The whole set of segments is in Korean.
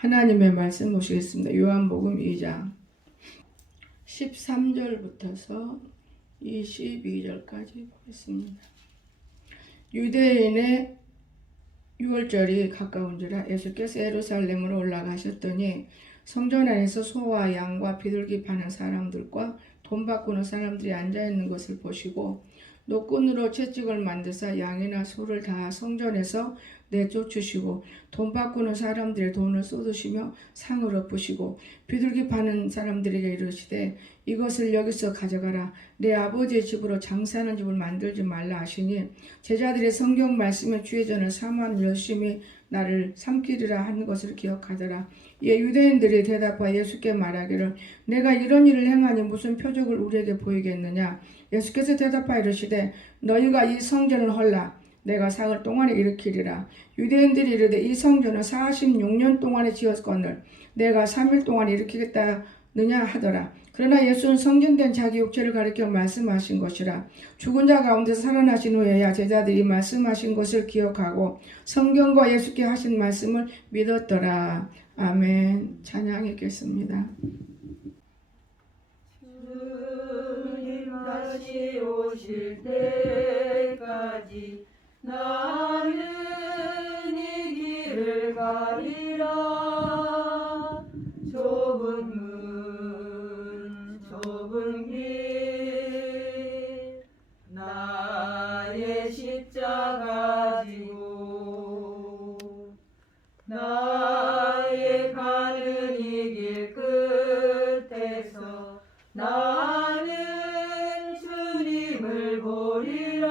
하나님의 말씀 보시겠습니다. 요한복음 2장 13절부터서 22절까지 보겠습니다. 유대인의 6월절이 가까운지라 예수께서 예루살렘으로 올라가셨더니 성전 안에서 소와 양과 비둘기 파는 사람들과 돈 바꾸는 사람들이 앉아있는 것을 보시고 노끈으로 채찍을 만드사 양이나 소를 다 성전에서 내쫓으시고 돈 바꾸는 사람들의 돈을 쏟으시며 상을 엎으시고 비둘기 파는 사람들에게 이르시되 이것을 여기서 가져가라. 내 아버지의 집으로 장사하는 집을 만들지 말라 하시니 제자들의 성경 말씀에 주의 전을 사모하는 열심히 나를 삼키리라 한 것을 기억하더라. 이에 유대인들이 대답하여 예수께 말하기를 내가 이런 일을 행하니 무슨 표적을 우리에게 보이겠느냐. 예수께서 대답하여 이르시되 너희가 이 성전을 헐라. 내가 사흘 동안에 일으키리라. 유대인들이 이르되 이 성전은 46년 동안에 지었거늘 내가 3일 동안에 일으키겠다느냐 하더라. 그러나 예수는 성전된 자기 육체를 가리켜 말씀하신 것이라. 죽은 자 가운데서 살아나신 후에야 제자들이 말씀하신 것을 기억하고 성경과 예수께 하신 말씀을 믿었더라. 아멘. 찬양했겠습니다. 주님 다시 오실 때까지 나는 이 길을 가리라. 좁은 길 나의 십자가 지고 나의 가는 이 길 끝에서 나는 주님을 보리라.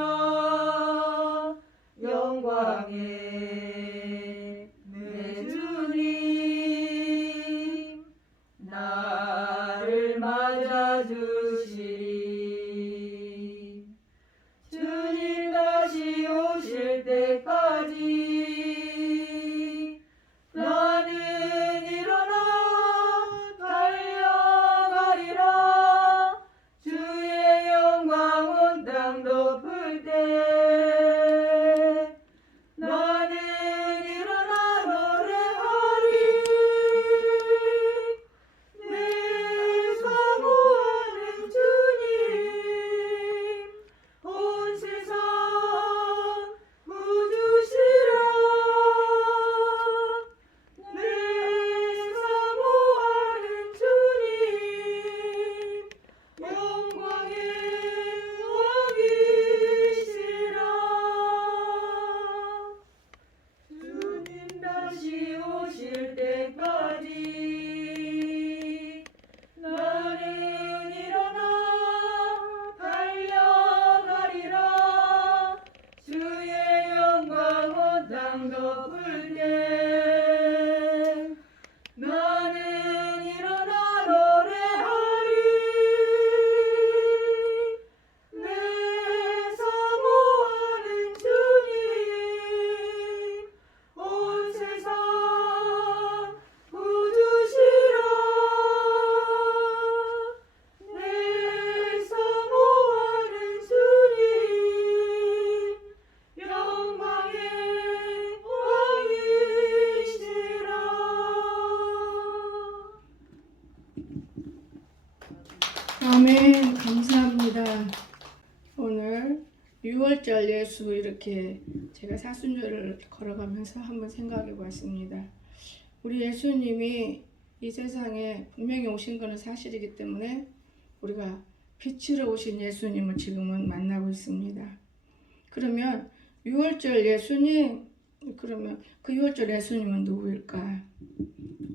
영광의 내 주님 나를 맞아주시리. 주님 다시 오실 때까지 나는 일어나 달려가리라. 주의 영광 온 땅 덮을 때 나는 일어나 노래하리. 내 사모하는 주님 온 세상 구주시라. 내 사모하는 주님 영광의 왕이시라. 주님 다시 오실 때까지 나는 일어나 달려가리라. 주의 영광 온 땅 덮을 때 나는 일어나 노래하리. 내 사모하는 주님 온 세상 구주시라. 내 사모하는 주님 영광의 왕이시라. 아멘. 감사합니다. 오늘 6월절 예수 이렇게 제가 사순절을 걸어가면서 한번 생각해 봤습니다. 우리 예수님이 이 세상에 분명히 오신 것은 사실이기 때문에 우리가 빛으로 오신 예수님을 지금은 만나고 있습니다. 그러면 6월절 예수님, 그러면 그 6월절 예수님은 누구일까?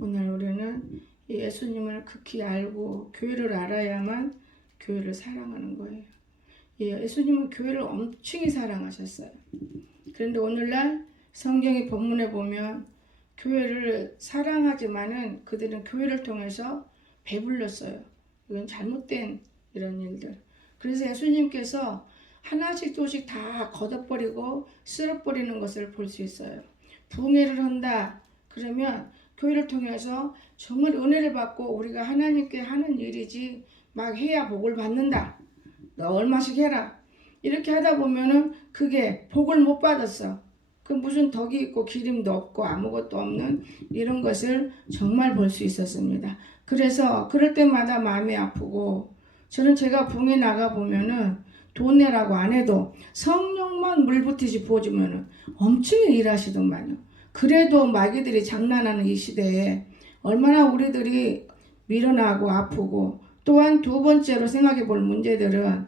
오늘 우리는 이 예수님을 극히 알고 교회를 알아야만 교회를 사랑하는 거예요. 예수님은 교회를 엄청히 사랑하셨어요. 그런데 오늘날 성경의 본문에 보면 교회를 사랑하지만은 그들은 교회를 통해서 배불렸어요. 이건 잘못된 이런 일들. 그래서 예수님께서 하나씩 조씩 다 걷어버리고 쓸어버리는 것을 볼 수 있어요. 부흥회를 한다 그러면 교회를 통해서 정말 은혜를 받고 우리가 하나님께 하는 일이지 막 해야 복을 받는다. 너 얼마씩 해라. 이렇게 하다 보면은 그게 복을 못 받았어. 그 무슨 덕이 있고 기림도 없고 아무것도 없는 이런 것을 정말 볼 수 있었습니다. 그래서 그럴 때마다 마음이 아프고 저는 제가 붕에 나가 보면은 돈 내라고 안 해도 성령만 물붓듯이 부어주면은 엄청 일하시더만요. 그래도 마귀들이 장난하는 이 시대에 얼마나 우리들이 밀어나고 아프고 또한 두 번째로 생각해 볼 문제들은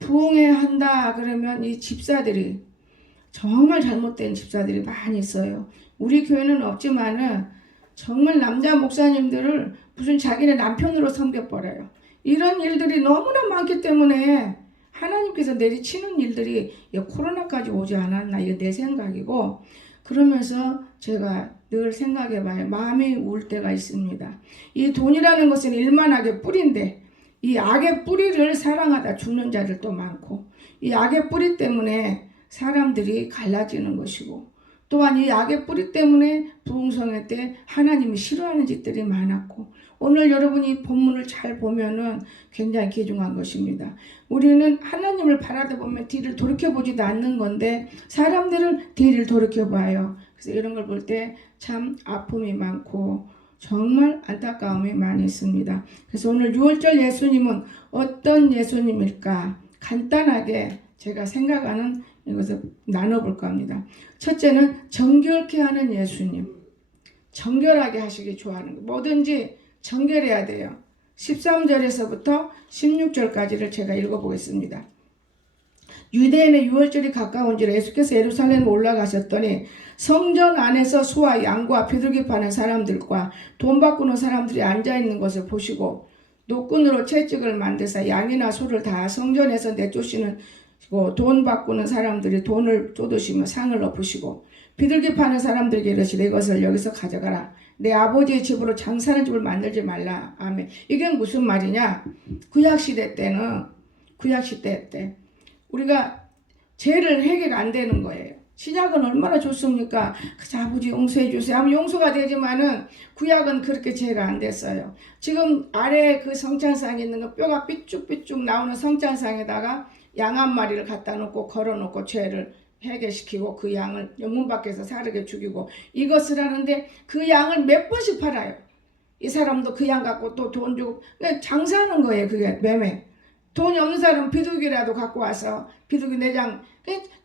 부흥회한다 그러면 이 집사들이 정말 잘못된 집사들이 많이 있어요. 우리 교회는 없지만은 정말 남자 목사님들을 무슨 자기네 남편으로 섬겨버려요. 이런 일들이 너무나 많기 때문에 하나님께서 내리치는 일들이 코로나까지 오지 않았나 이게 내 생각이고 그러면서 제가 늘 생각해봐요. 마음이 울 때가 있습니다. 이 돈이라는 것은 일만하게 뿌리인데 이 악의 뿌리를 사랑하다 죽는 자들도 많고 이 악의 뿌리 때문에 사람들이 갈라지는 것이고 또한 이 악의 뿌리 때문에 부흥성회 때 하나님이 싫어하는 짓들이 많았고 오늘 여러분이 본문을 잘 보면은 굉장히 귀중한 것입니다. 우리는 하나님을 바라보면 뒤를 돌이켜보지도 않는 건데 사람들은 뒤를 돌이켜봐요. 그래서 이런 걸 볼 때 참 아픔이 많고 정말 안타까움이 많이 있습니다. 그래서 오늘 6월절 예수님은 어떤 예수님일까 간단하게 제가 생각하는 이것을 나눠볼까 합니다. 첫째는 정결케 하는 예수님. 정결하게 하시기 좋아하는 거. 뭐든지 정결해야 돼요. 13절에서부터 16절까지를 제가 읽어보겠습니다. 유대인의 유월절이 가까운지라 예수께서 예루살렘에 올라가셨더니 성전 안에서 소와 양과 비둘기 파는 사람들과 돈 바꾸는 사람들이 앉아있는 것을 보시고 노끈으로 채찍을 만드사 양이나 소를 다 성전에서 내쫓으시는 돈 바꾸는 사람들이 돈을 쏟으시며 상을 엎으시고 비둘기 파는 사람들에게 이르시되 이것을 여기서 가져가라. 내 아버지의 집으로 장사하는 집을 만들지 말라. 아멘. 이게 무슨 말이냐? 구약시대 때는 구약시대 때 우리가 죄를 해결 안 되는 거예요. 신약은 얼마나 좋습니까? 그 아버지 용서해 주세요 하면 용서가 되지만은 구약은 그렇게 죄가 안 됐어요. 지금 아래에 그 성찬상에 있는 거 뼈가 삐쭉삐쭉 나오는 성찬상에다가 양 한 마리를 갖다 놓고 걸어놓고 죄를 해결시키고 그 양을 문 밖에서 사르게 죽이고 이것을 하는데 그 양을 몇 번씩 팔아요. 이 사람도 그 양 갖고 또 돈 주고 장사하는 거예요. 그게 매매. 돈이 없는 사람은 비둘기라도 갖고 와서 비둘기 내장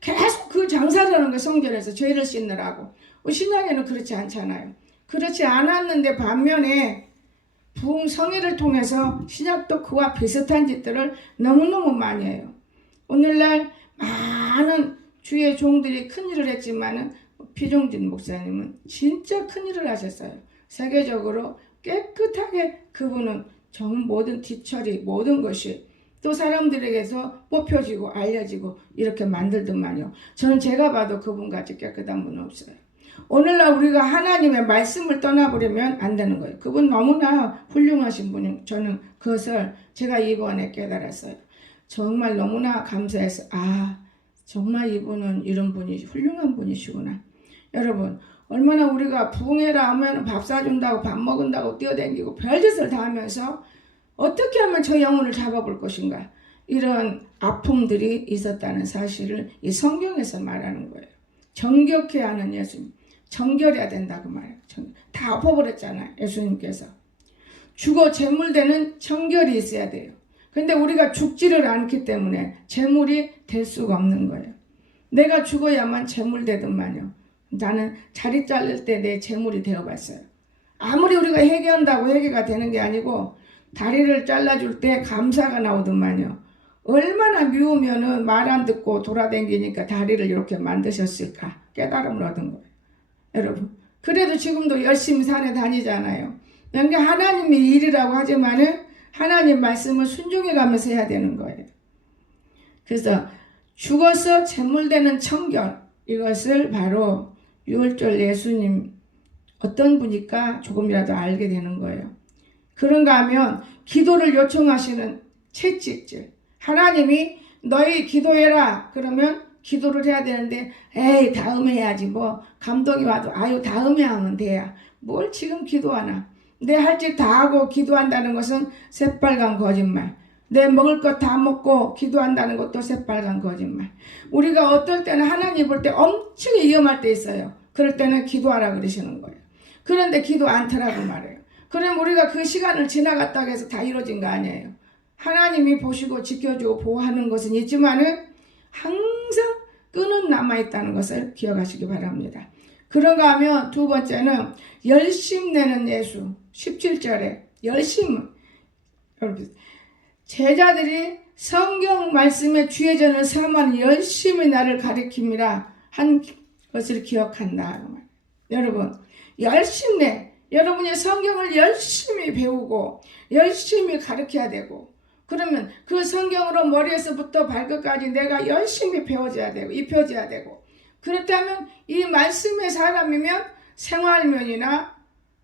계속 그 장사를 하는 거예요. 성전에서 죄를 씻느라고. 신약에는 그렇지 않잖아요. 그렇지 않았는데 반면에 부흥성회를 통해서 신약도 그와 비슷한 짓들을 너무너무 많이 해요. 오늘날 많은 주의 종들이 큰일을 했지만은 피종진 목사님은 진짜 큰일을 하셨어요. 세계적으로 깨끗하게 그분은 모든 뒤처리 모든 것이 또 사람들에게서 뽑혀지고 알려지고 이렇게 만들더만요. 저는 제가 봐도 그분같이 깨끗한 분은 없어요. 오늘날 우리가 하나님의 말씀을 떠나버리면 안 되는 거예요. 그분 너무나 훌륭하신 분이 저는 그것을 제가 이번에 깨달았어요. 정말 너무나 감사해서 정말 이분은 이런 분이 훌륭한 분이시구나. 여러분 얼마나 우리가 부흥회라 하면 밥 사준다고 밥 먹은다고 뛰어다니고 별짓을 다 하면서 어떻게 하면 저 영혼을 잡아볼 것인가 이런 아픔들이 있었다는 사실을 이 성경에서 말하는 거예요. 정결케 하는 예수님. 정결해야 된다고 말해요. 다 엎어버렸잖아요. 예수님께서. 죽어 제물되는 정결이 있어야 돼요. 근데 우리가 죽지를 않기 때문에 제물이 될 수가 없는 거예요. 내가 죽어야만 제물되더만요. 나는 자리 자를 때 내 제물이 되어봤어요. 아무리 우리가 회개한다고 회개가 되는 게 아니고 다리를 잘라줄 때 감사가 나오더만요. 얼마나 미우면은 말 안 듣고 돌아다니니까 다리를 이렇게 만드셨을까 깨달음을 얻은 거예요. 여러분 그래도 지금도 열심히 산에 다니잖아요. 그러니까 하나님의 일이라고 하지만은 하나님 말씀을 순종해 가면서 해야 되는 거예요. 그래서 죽어서 제물되는 청결 이것을 바로 유월절 예수님 어떤 분일까 조금이라도 알게 되는 거예요. 그런가 하면 기도를 요청하시는 채찍질. 하나님이 너희 기도해라 그러면 기도를 해야 되는데 에이 다음에 해야지 뭐 감동이 와도 다음에 하면 돼야 뭘 지금 기도하나. 내 할 짓 다 하고 기도한다는 것은 새빨간 거짓말. 내 먹을 것 다 먹고 기도한다는 것도 새빨간 거짓말. 우리가 어떨 때는 하나님 볼 때 엄청 위험할 때 있어요. 그럴 때는 기도하라 그러시는 거예요. 그런데 기도 않더라고 말해요. 그럼 우리가 그 시간을 지나갔다고 해서 다 이루어진 거 아니에요. 하나님이 보시고 지켜주고 보호하는 것은 있지만은 항상 끈은 남아있다는 것을 기억하시기 바랍니다. 그런가 하면 두 번째는 열심 내는 예수. 17절에 열심. 여러분, 제자들이 성경 말씀의 주의전을 삼아 열심히 나를 가리킴이라 한 것을 기억한다. 여러분, 열심히 여러분이 성경을 열심히 배우고 열심히 가르쳐야 되고, 그러면 그 성경으로 머리에서부터 발끝까지 내가 열심히 배워줘야 되고 입혀져야 되고, 그렇다면 이 말씀의 사람이면 생활면이나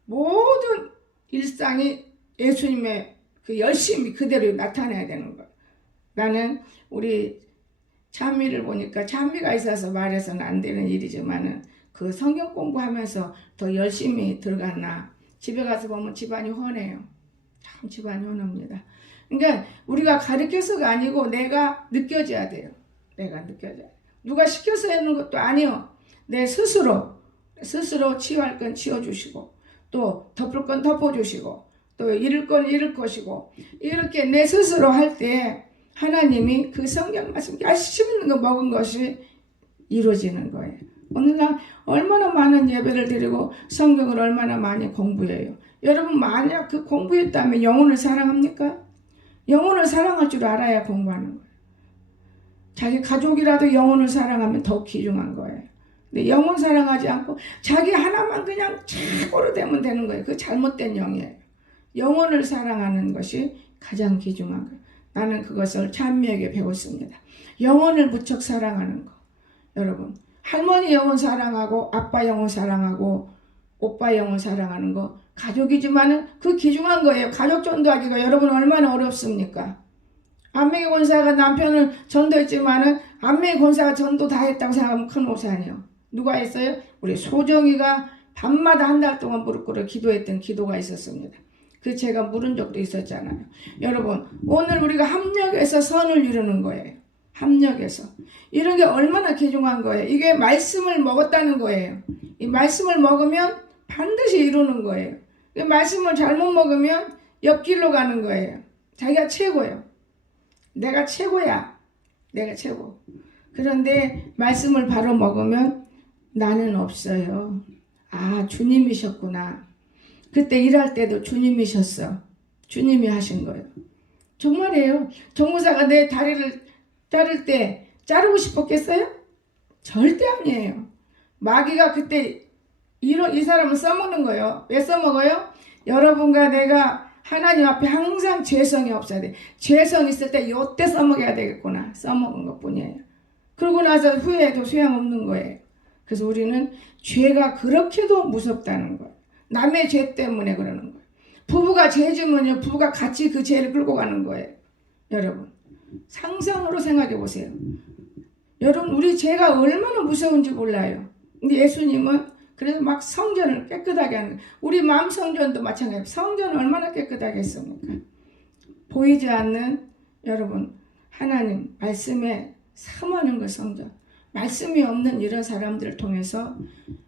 모든 일상이 예수님의 그 열심히 그대로 나타내야 되는 거예요. 나는 우리 찬미를 보니까 찬미가 있어서 말해서는 안 되는 일이지만은 그 성경 공부하면서 더 열심히 들어갔나. 집에 가서 보면 집안이 훤해요. 참 집안이 훤합니다. 그러니까 우리가 가르쳐서가 아니고 내가 느껴져야 돼요. 내가 느껴져야 돼요. 누가 시켜서 하는 것도 아니요. 내 스스로 치유할 건 치워주시고, 또 덮을 건 덮어주시고, 또 잃을 건 잃을 것이고, 이렇게 내 스스로 할 때 하나님이 그 성경 말씀 열심히 먹은 것이 이루어지는 거예요. 오늘날 얼마나 많은 예배를 드리고 성경을 얼마나 많이 공부해요. 여러분, 만약 그 공부했다면 영혼을 사랑합니까? 영혼을 사랑할 줄 알아야 공부하는 거예요. 자기 가족이라도 영혼을 사랑하면 더 귀중한 거예요. 근데 영혼 사랑하지 않고 자기 하나만 그냥 최고로 되면 되는 거예요. 그 잘못된 영이에요. 영혼을 사랑하는 것이 가장 귀중한 거예요. 나는 그것을 찬미에게 배웠습니다. 영혼을 무척 사랑하는 거. 여러분, 할머니 영혼 사랑하고 아빠 영혼 사랑하고 오빠 영혼 사랑하는 거 가족이지만은 그 귀중한 거예요. 가족 전도하기가 여러분 얼마나 어렵습니까? 안명희 권사가 남편을 전도했지만은 안명희 권사가 전도 다 했다고 생각하면 큰 오산이요. 누가 했어요? 우리 소정이가 밤마다 한 달 동안 무릎 꿇어 기도했던 기도가 있었습니다. 그 제가 물은 적도 있었잖아요. 여러분, 오늘 우리가 합력해서 선을 이루는 거예요. 합력해서. 이런 게 얼마나 귀중한 거예요. 이게 말씀을 먹었다는 거예요. 이 말씀을 먹으면 반드시 이루는 거예요. 이 말씀을 잘못 먹으면 옆길로 가는 거예요. 자기가 최고예요. 내가 최고야. 내가 최고. 그런데 말씀을 바로 먹으면 나는 없어요. 아, 주님이셨구나. 그때 일할 때도 주님이셨어. 주님이 하신 거예요. 정말이에요. 정무사가 내 다리를 자를 때 자르고 싶었겠어요? 절대 아니에요. 마귀가 그때 이 사람을 써먹는 거예요. 왜 써먹어요? 여러분과 내가 하나님 앞에 항상 죄성이 없어야 돼. 죄성 있을 때 요때 써먹어야 되겠구나. 써먹은 것 뿐이에요. 그러고 나서 후회해도 소용없는 거예요. 그래서 우리는 죄가 그렇게도 무섭다는 거예요. 남의 죄 때문에 그러는 거예요. 부부가 죄 지으면 부부가 같이 그 죄를 끌고 가는 거예요. 여러분, 상상으로 생각해 보세요. 여러분, 우리 죄가 얼마나 무서운지 몰라요. 근데 예수님은 그래서 막 성전을 깨끗하게 하는 거예요. 우리 마음 성전도 마찬가지예요. 성전을 얼마나 깨끗하게 했습니까? 보이지 않는 여러분, 하나님 말씀에 사모하는 그 성전, 말씀이 없는 이런 사람들을 통해서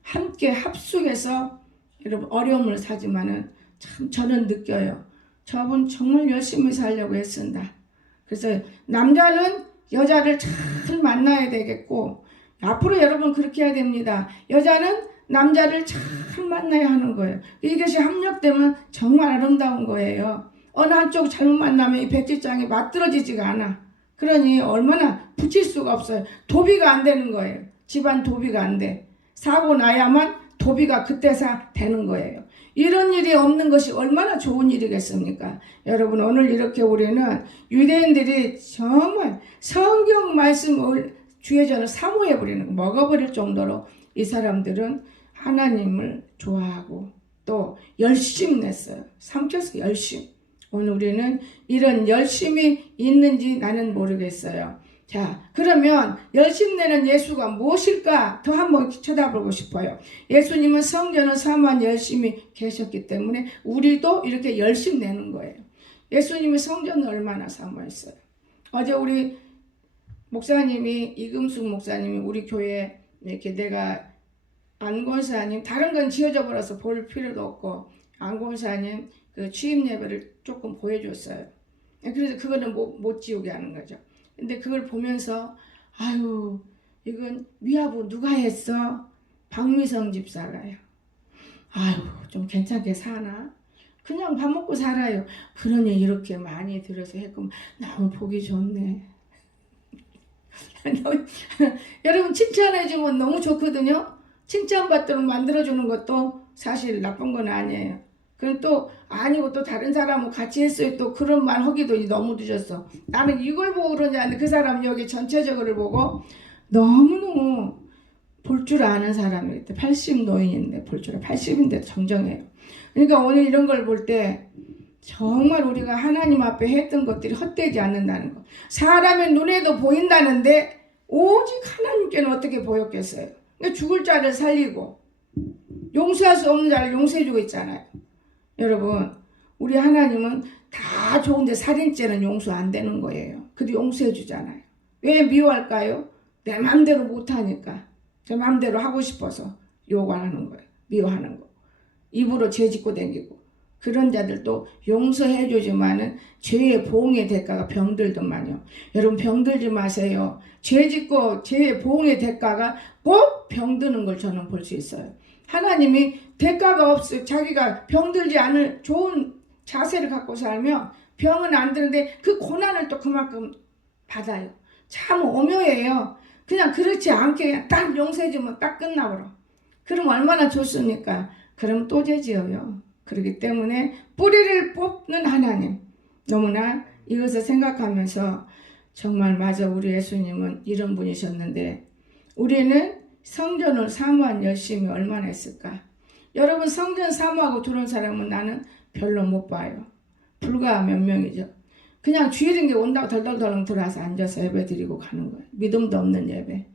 함께 합숙해서 여러분 어려움을 사지만은 참 저는 느껴요. 저분 정말 열심히 살려고 애쓴다. 그래서 남자는 여자를 잘 만나야 되겠고, 앞으로 여러분 그렇게 해야 됩니다. 여자는 남자를 잘 만나야 하는 거예요. 이것이 합력되면 정말 아름다운 거예요. 어느 한쪽 잘못 만나면 이 백지장이 맞들어지지가 않아. 그러니 얼마나 붙일 수가 없어요. 도비가 안 되는 거예요. 집안 도비가 안 돼. 사고 나야만 도비가 그때서 되는 거예요. 이런 일이 없는 것이 얼마나 좋은 일이겠습니까? 여러분, 오늘 이렇게 우리는 유대인들이 정말 성경 말씀을 주의전을 사모해버리는, 먹어버릴 정도로 이 사람들은 하나님을 좋아하고 또 열심 냈어요. 삼켜서 열심. 오늘 우리는 이런 열심이 있는지 나는 모르겠어요. 자, 그러면 열심 내는 예수가 무엇일까? 더 한번 쳐다보고 싶어요. 예수님은 성전을 삼아 열심히 계셨기 때문에 우리도 이렇게 열심 내는 거예요. 예수님이 성전을 얼마나 사모했어요. 어제 우리 목사님이 이금숙 목사님이 우리 교회 이렇게 내가 안권사님 다른 건 지어져 버려서 볼 필요도 없고 안권사님 그 취임 예배를 조금 보여줬어요. 그래서 그거는 못 지우게 하는 거죠. 근데 그걸 보면서 아유 이건 미화부 누가 했어? 박미성 집사가요. 아유 좀 괜찮게 사나? 그냥 밥 먹고 살아요. 그러니 이렇게 많이 들어서 했고 너무 보기 좋네. 여러분 칭찬해주면 너무 좋거든요. 칭찬받도록 만들어주는 것도 사실 나쁜 건 아니에요. 그럼 또 아니고 또 다른 사람하고 같이 했어요. 또 그런 말 하기도 너무 늦었어. 나는 이걸 보고 그러지 않는데 그 사람 여기 전체적으로 보고 너무너무 볼 줄 아는 사람이겠다. 80 노인인데 볼 줄 80인데 정정해요. 그러니까 오늘 이런 걸 볼 때 정말 우리가 하나님 앞에 했던 것들이 헛되지 않는다는 거. 사람의 눈에도 보인다는데 오직 하나님께는 어떻게 보였겠어요? 그러니까 죽을 자를 살리고 용서할 수 없는 자를 용서해주고 있잖아요. 여러분 우리 하나님은 다 좋은데 살인죄는 용서 안 되는 거예요. 그래도 용서해주잖아요. 왜 미워할까요? 내 마음대로 못하니까. 제 마음대로 하고 싶어서 욕하는 거예요. 미워하는 거. 입으로 죄짓고 다니고. 그런 자들도 용서해주지만은 죄의 보응의 대가가 병들더만요. 여러분 병들지 마세요. 죄짓고 죄의 보응의 대가가 꼭 병드는 걸 저는 볼 수 있어요. 하나님이 대가가 없어 자기가 병들지 않을 좋은 자세를 갖고 살면 병은 안 드는데 그 고난을 또 그만큼 받아요. 참 오묘해요. 그냥 그렇지 않게 딱 용서해주면 딱 끝나버려. 그럼 얼마나 좋습니까? 그럼 또 죄지어요. 그렇기 때문에 뿌리를 뽑는 하나님 너무나 이것을 생각하면서 정말 맞아 우리 예수님은 이런 분이셨는데 우리는 성전을 사모한 열심이 얼마나 했을까? 여러분 성전 사모하고 들어온 사람은 나는 별로 못 봐요. 불과 몇 명이죠. 그냥 주일인 게 온다고 덜덜덜 들어와서 앉아서 예배 드리고 가는 거예요. 믿음도 없는 예배.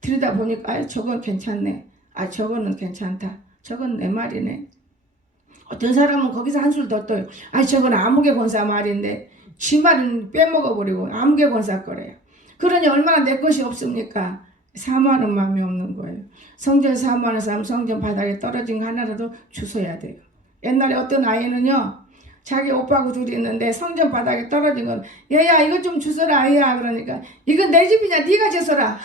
들여다 보니까 아 저건 괜찮네. 아 저거는 괜찮다. 저건 내 말이네. 어떤 사람은 거기서 한술 더 떠요. 아 저건 아무개 권사 말인데 지 말은 빼먹어버리고 아무개 권사 거래요. 그러니 얼마나 내 것이 없습니까? 사모하는 마음이 없는 거예요. 성전 사모하는 사람 성전 바닥에 떨어진 거 하나라도 주워야 돼요. 옛날에 어떤 아이는요. 자기 오빠하고 둘이 있는데 성전 바닥에 떨어진 건 얘야 이거 좀 주워라 아이야. 그러니까 이건 내 집이냐 네가 주워라.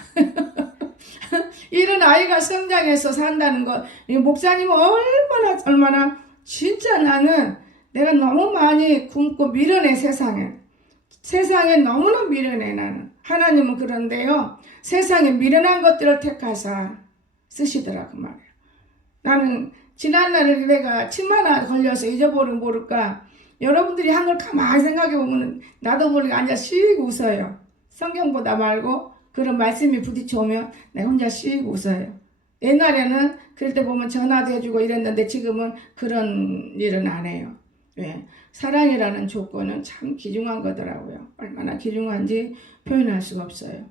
이런 아이가 성장해서 산다는 거 목사님은 얼마나 진짜 나는 내가 너무 많이 굶고 미련해 세상에 너무나 미련해 나는. 하나님은 그런데요 세상에 미련한 것들을 택하사 쓰시더라고 말이야. 나는 지난날에 내가 침 하나 걸려서 잊어버리면 모를까 여러분들이 한 걸 가만히 생각해 보면 나도 모르게 앉아 씩 웃어요. 성경보다 말고 그런 말씀이 부딪혀오면 내가 혼자 씩 웃어요. 옛날에는 그럴 때 보면 전화도 해주고 이랬는데 지금은 그런 일은 안 해요. 왜? 사랑이라는 조건은 참 귀중한 거더라고요. 얼마나 귀중한지 표현할 수가 없어요.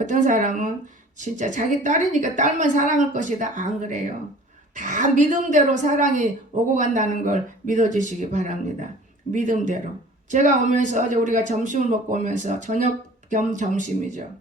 어떤 사람은 진짜 자기 딸이니까 딸만 사랑할 것이다. 안 그래요. 다 믿음대로 사랑이 오고 간다는 걸 믿어주시기 바랍니다. 믿음대로. 제가 오면서 어제 우리가 점심을 먹고 오면서 저녁 겸 점심이죠.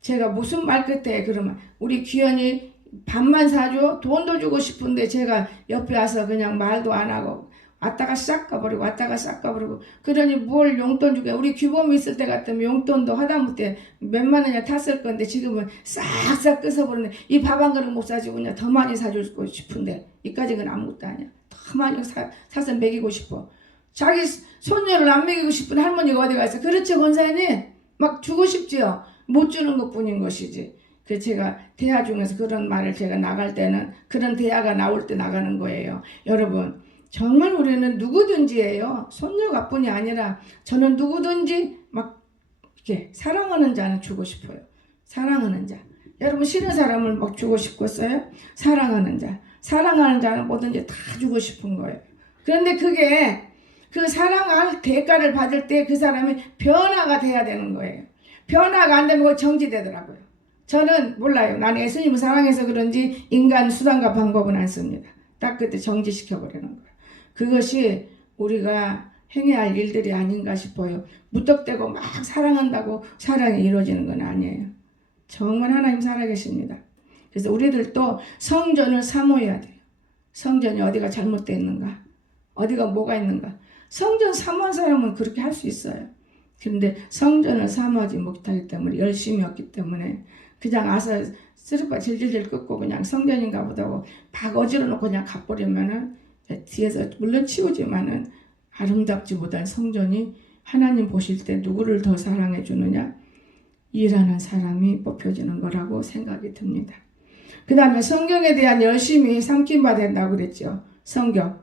제가 무슨 말 끝에 그러면 우리 귀연이 밥만 사줘? 돈도 주고 싶은데 제가 옆에 와서 그냥 말도 안 하고 왔다가 싹 가버리고 왔다가 싹 가버리고 그러니 뭘 용돈 주게 우리 규범이 있을 때 같으면 용돈도 하다못해 몇만 원이나 탔을 건데 지금은 싹싹 끄서버리네. 이 밥 한 그릇 못 사주고 그냥 더 많이 사주고 싶은데 이까지는 아무것도 아니야. 더 많이 사서 먹이고 싶어. 자기 손녀를 안 먹이고 싶은 할머니가 어디 가 있어. 그렇죠 권사님? 막 주고 싶지요. 못 주는 것뿐인 것이지. 그래서 제가 대화 중에서 그런 말을 제가 나갈 때는 그런 대화가 나올 때 나가는 거예요. 여러분 정말 우리는 누구든지예요. 손녀가 뿐이 아니라 저는 누구든지 막 이렇게 사랑하는 자는 주고 싶어요. 사랑하는 자. 여러분 싫은 사람을 막 주고 싶겠어요? 사랑하는 자는 뭐든지 다 주고 싶은 거예요. 그런데 그게 그 사랑할 대가를 받을 때 그 사람이 변화가 돼야 되는 거예요. 변화가 안 되면 정지되더라고요. 저는 몰라요. 나는 예수님을 사랑해서 그런지 인간 수단과 방법은 안 씁니다. 딱 그때 정지시켜버리는 거예요. 그것이 우리가 행해야 할 일들이 아닌가 싶어요. 무턱대고 막 사랑한다고 사랑이 이루어지는 건 아니에요. 정말 하나님 살아계십니다. 그래서 우리들도 성전을 사모해야 돼요. 성전이 어디가 잘못되어 있는가? 어디가 뭐가 있는가? 성전 사모한 사람은 그렇게 할 수 있어요. 그런데 성전을 사모하지 못하기 때문에, 열심히 없기 때문에 그냥 와서 쓰르빠 질질질 끄고 그냥 성전인가 보다고 박 어지러 놓고 그냥 가버리면은 뒤에서 물론 치우지만은 아름답지 못한 성전이 하나님 보실 때 누구를 더 사랑해 주느냐? 일하는 사람이 뽑혀지는 거라고 생각이 듭니다. 그 다음에 성경에 대한 열심히 삼킴 받아야 된다고 그랬죠. 성경.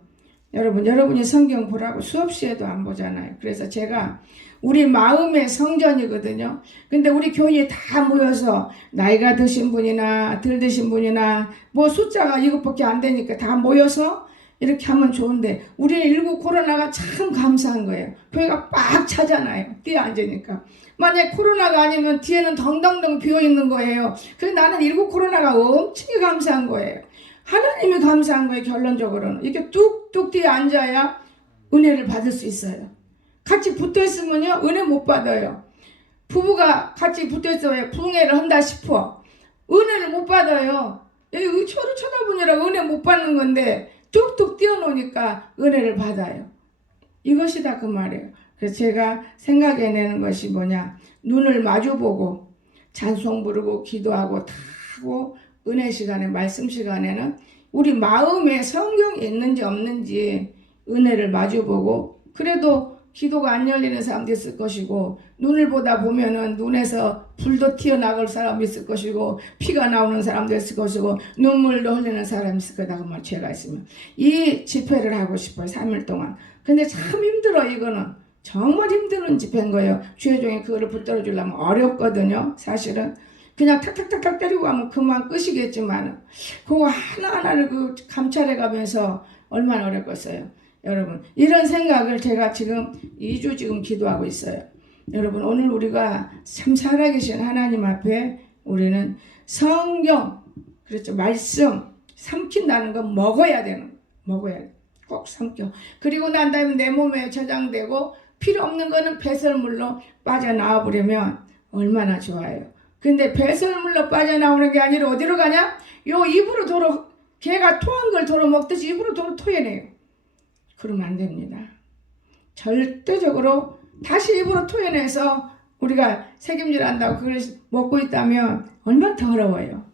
여러분이 성경 보라고 수업 시에도 안 보잖아요. 그래서 제가 우리 마음의 성전이거든요. 근데 우리 교회에 다 모여서 나이가 드신 분이나 덜 드신 분이나 뭐 숫자가 이것밖에 안 되니까 다 모여서 이렇게 하면 좋은데 우리는 일부 코로나가 참 감사한 거예요. 교회가 빡 차잖아요. 뒤에 앉으니까. 만약 코로나가 아니면 뒤에는 덩덩덩 비어있는 거예요. 그래서 나는 일부 코로나가 엄청 감사한 거예요. 하나님이 감사한 거예요. 결론적으로는. 이렇게 뚝뚝 뒤에 앉아야 은혜를 받을 수 있어요. 같이 붙어있으면요 은혜 못 받아요. 부부가 같이 붙어있어야 부흥회를 한다 싶어. 은혜를 못 받아요. 여기 서로 쳐다보느라 은혜 못 받는 건데 뚝뚝 뛰어노니까 은혜를 받아요. 이것이다 그 말이에요. 그래서 제가 생각해내는 것이 뭐냐, 눈을 마주보고 찬송 부르고 기도하고 다 하고 은혜 시간에 말씀 시간에는 우리 마음에 성경이 있는지 없는지 은혜를 마주보고, 그래도 기도가 안 열리는 사람도 있을 것이고 눈을 보다 보면은 눈에서 불도 튀어나올 사람이 있을 것이고 피가 나오는 사람도 있을 것이고 눈물도 흘리는 사람이 있을 거다. 그 말 죄가 있으면 이 집회를 하고 싶어요. 3일 동안. 근데 참 힘들어. 이거는 정말 힘든 집회인 거예요. 주의 종이 그거를 붙들어 주려면 어렵거든요. 사실은 그냥 탁탁탁탁 때리고 가면 그만 끝이겠지만 그거 하나하나를 그 감찰해 가면서 얼마나 어렵겠어요. 여러분, 이런 생각을 제가 지금 2주 지금 기도하고 있어요. 여러분, 오늘 우리가 참 살아계신 하나님 앞에 우리는 성경, 그렇죠, 말씀 삼킨다는 건 먹어야 되는, 먹어야 돼. 꼭 삼켜. 그리고 난 다음에 내 몸에 저장되고 필요 없는 거는 배설물로 빠져나와 버리면 얼마나 좋아요. 근데 배설물로 빠져나오는 게 아니라 어디로 가냐? 요 입으로 도로, 개가 토한 걸 도로 먹듯이 입으로 도로 토해내요. 그러면 안 됩니다. 절대적으로 다시 입으로 토해내서 우리가 책임질 한다고 그걸 먹고 있다면 얼마나 더러워요.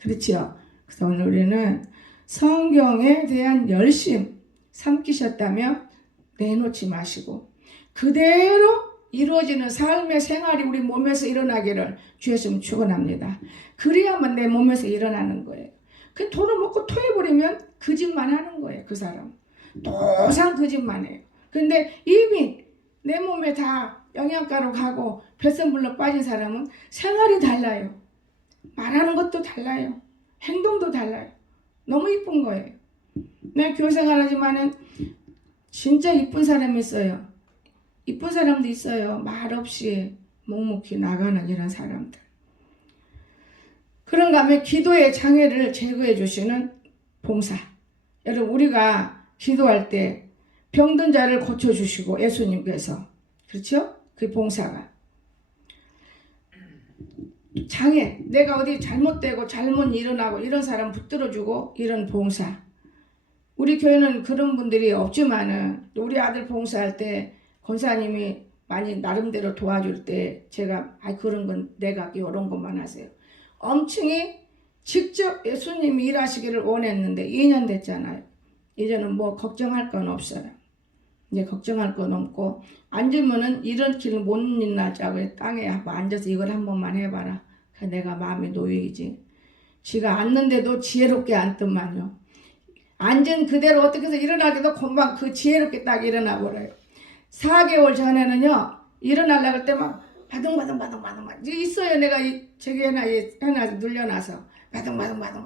그렇지요? 그래서 오늘 우리는 성경에 대한 열심 삼키셨다면 내놓지 마시고 그대로 이루어지는 삶의 생활이 우리 몸에서 일어나기를 주였으면 축원합니다. 그래야만 내 몸에서 일어나는 거예요. 그 돈을 먹고 토해버리면 거짓말 하는 거예요. 그 사람 도상 거짓말 해요. 근데 이미 내 몸에 다 영양가로 가고 배설물로 빠진 사람은 생활이 달라요. 말하는 것도 달라요. 행동도 달라요. 너무 이쁜 거예요. 내가 교회 생활하지만은 진짜 이쁜 사람이 있어요. 이쁜 사람도 있어요. 말 없이 묵묵히 나가는 이런 사람들. 그런가 하면 기도의 장애를 제거해 주시는 봉사. 여러분, 우리가 기도할 때 병든 자를 고쳐주시고 예수님께서, 그렇죠? 그 봉사가 장애, 내가 어디 잘못되고 잘못 일어나고 이런 사람 붙들어주고 이런 봉사. 우리 교회는 그런 분들이 없지만은 우리 아들 봉사할 때 권사님이 많이 나름대로 도와줄 때 제가 그런 건 내가 이런 것만 하세요. 엄청히 직접 예수님이 일하시기를 원했는데 2년 됐잖아요. 이제는 뭐 걱정할 건 없어요. 이제 걱정할 건 없고 앉으면은 이런 길을 못 일어나자고 땅에 한번 앉아서 이걸 한 번만 해봐라. 내가 마음이 놓이지. 지가 앉는데도 지혜롭게 앉더만요. 앉은 그대로 어떻게 해서 일어나기도 금방 그 지혜롭게 딱 일어나 버려요. 4개월 전에는요 일어나려고 할 때 막 바둥바둥 있어요. 내가 저기 하나 눌려놔서 바둥바둥.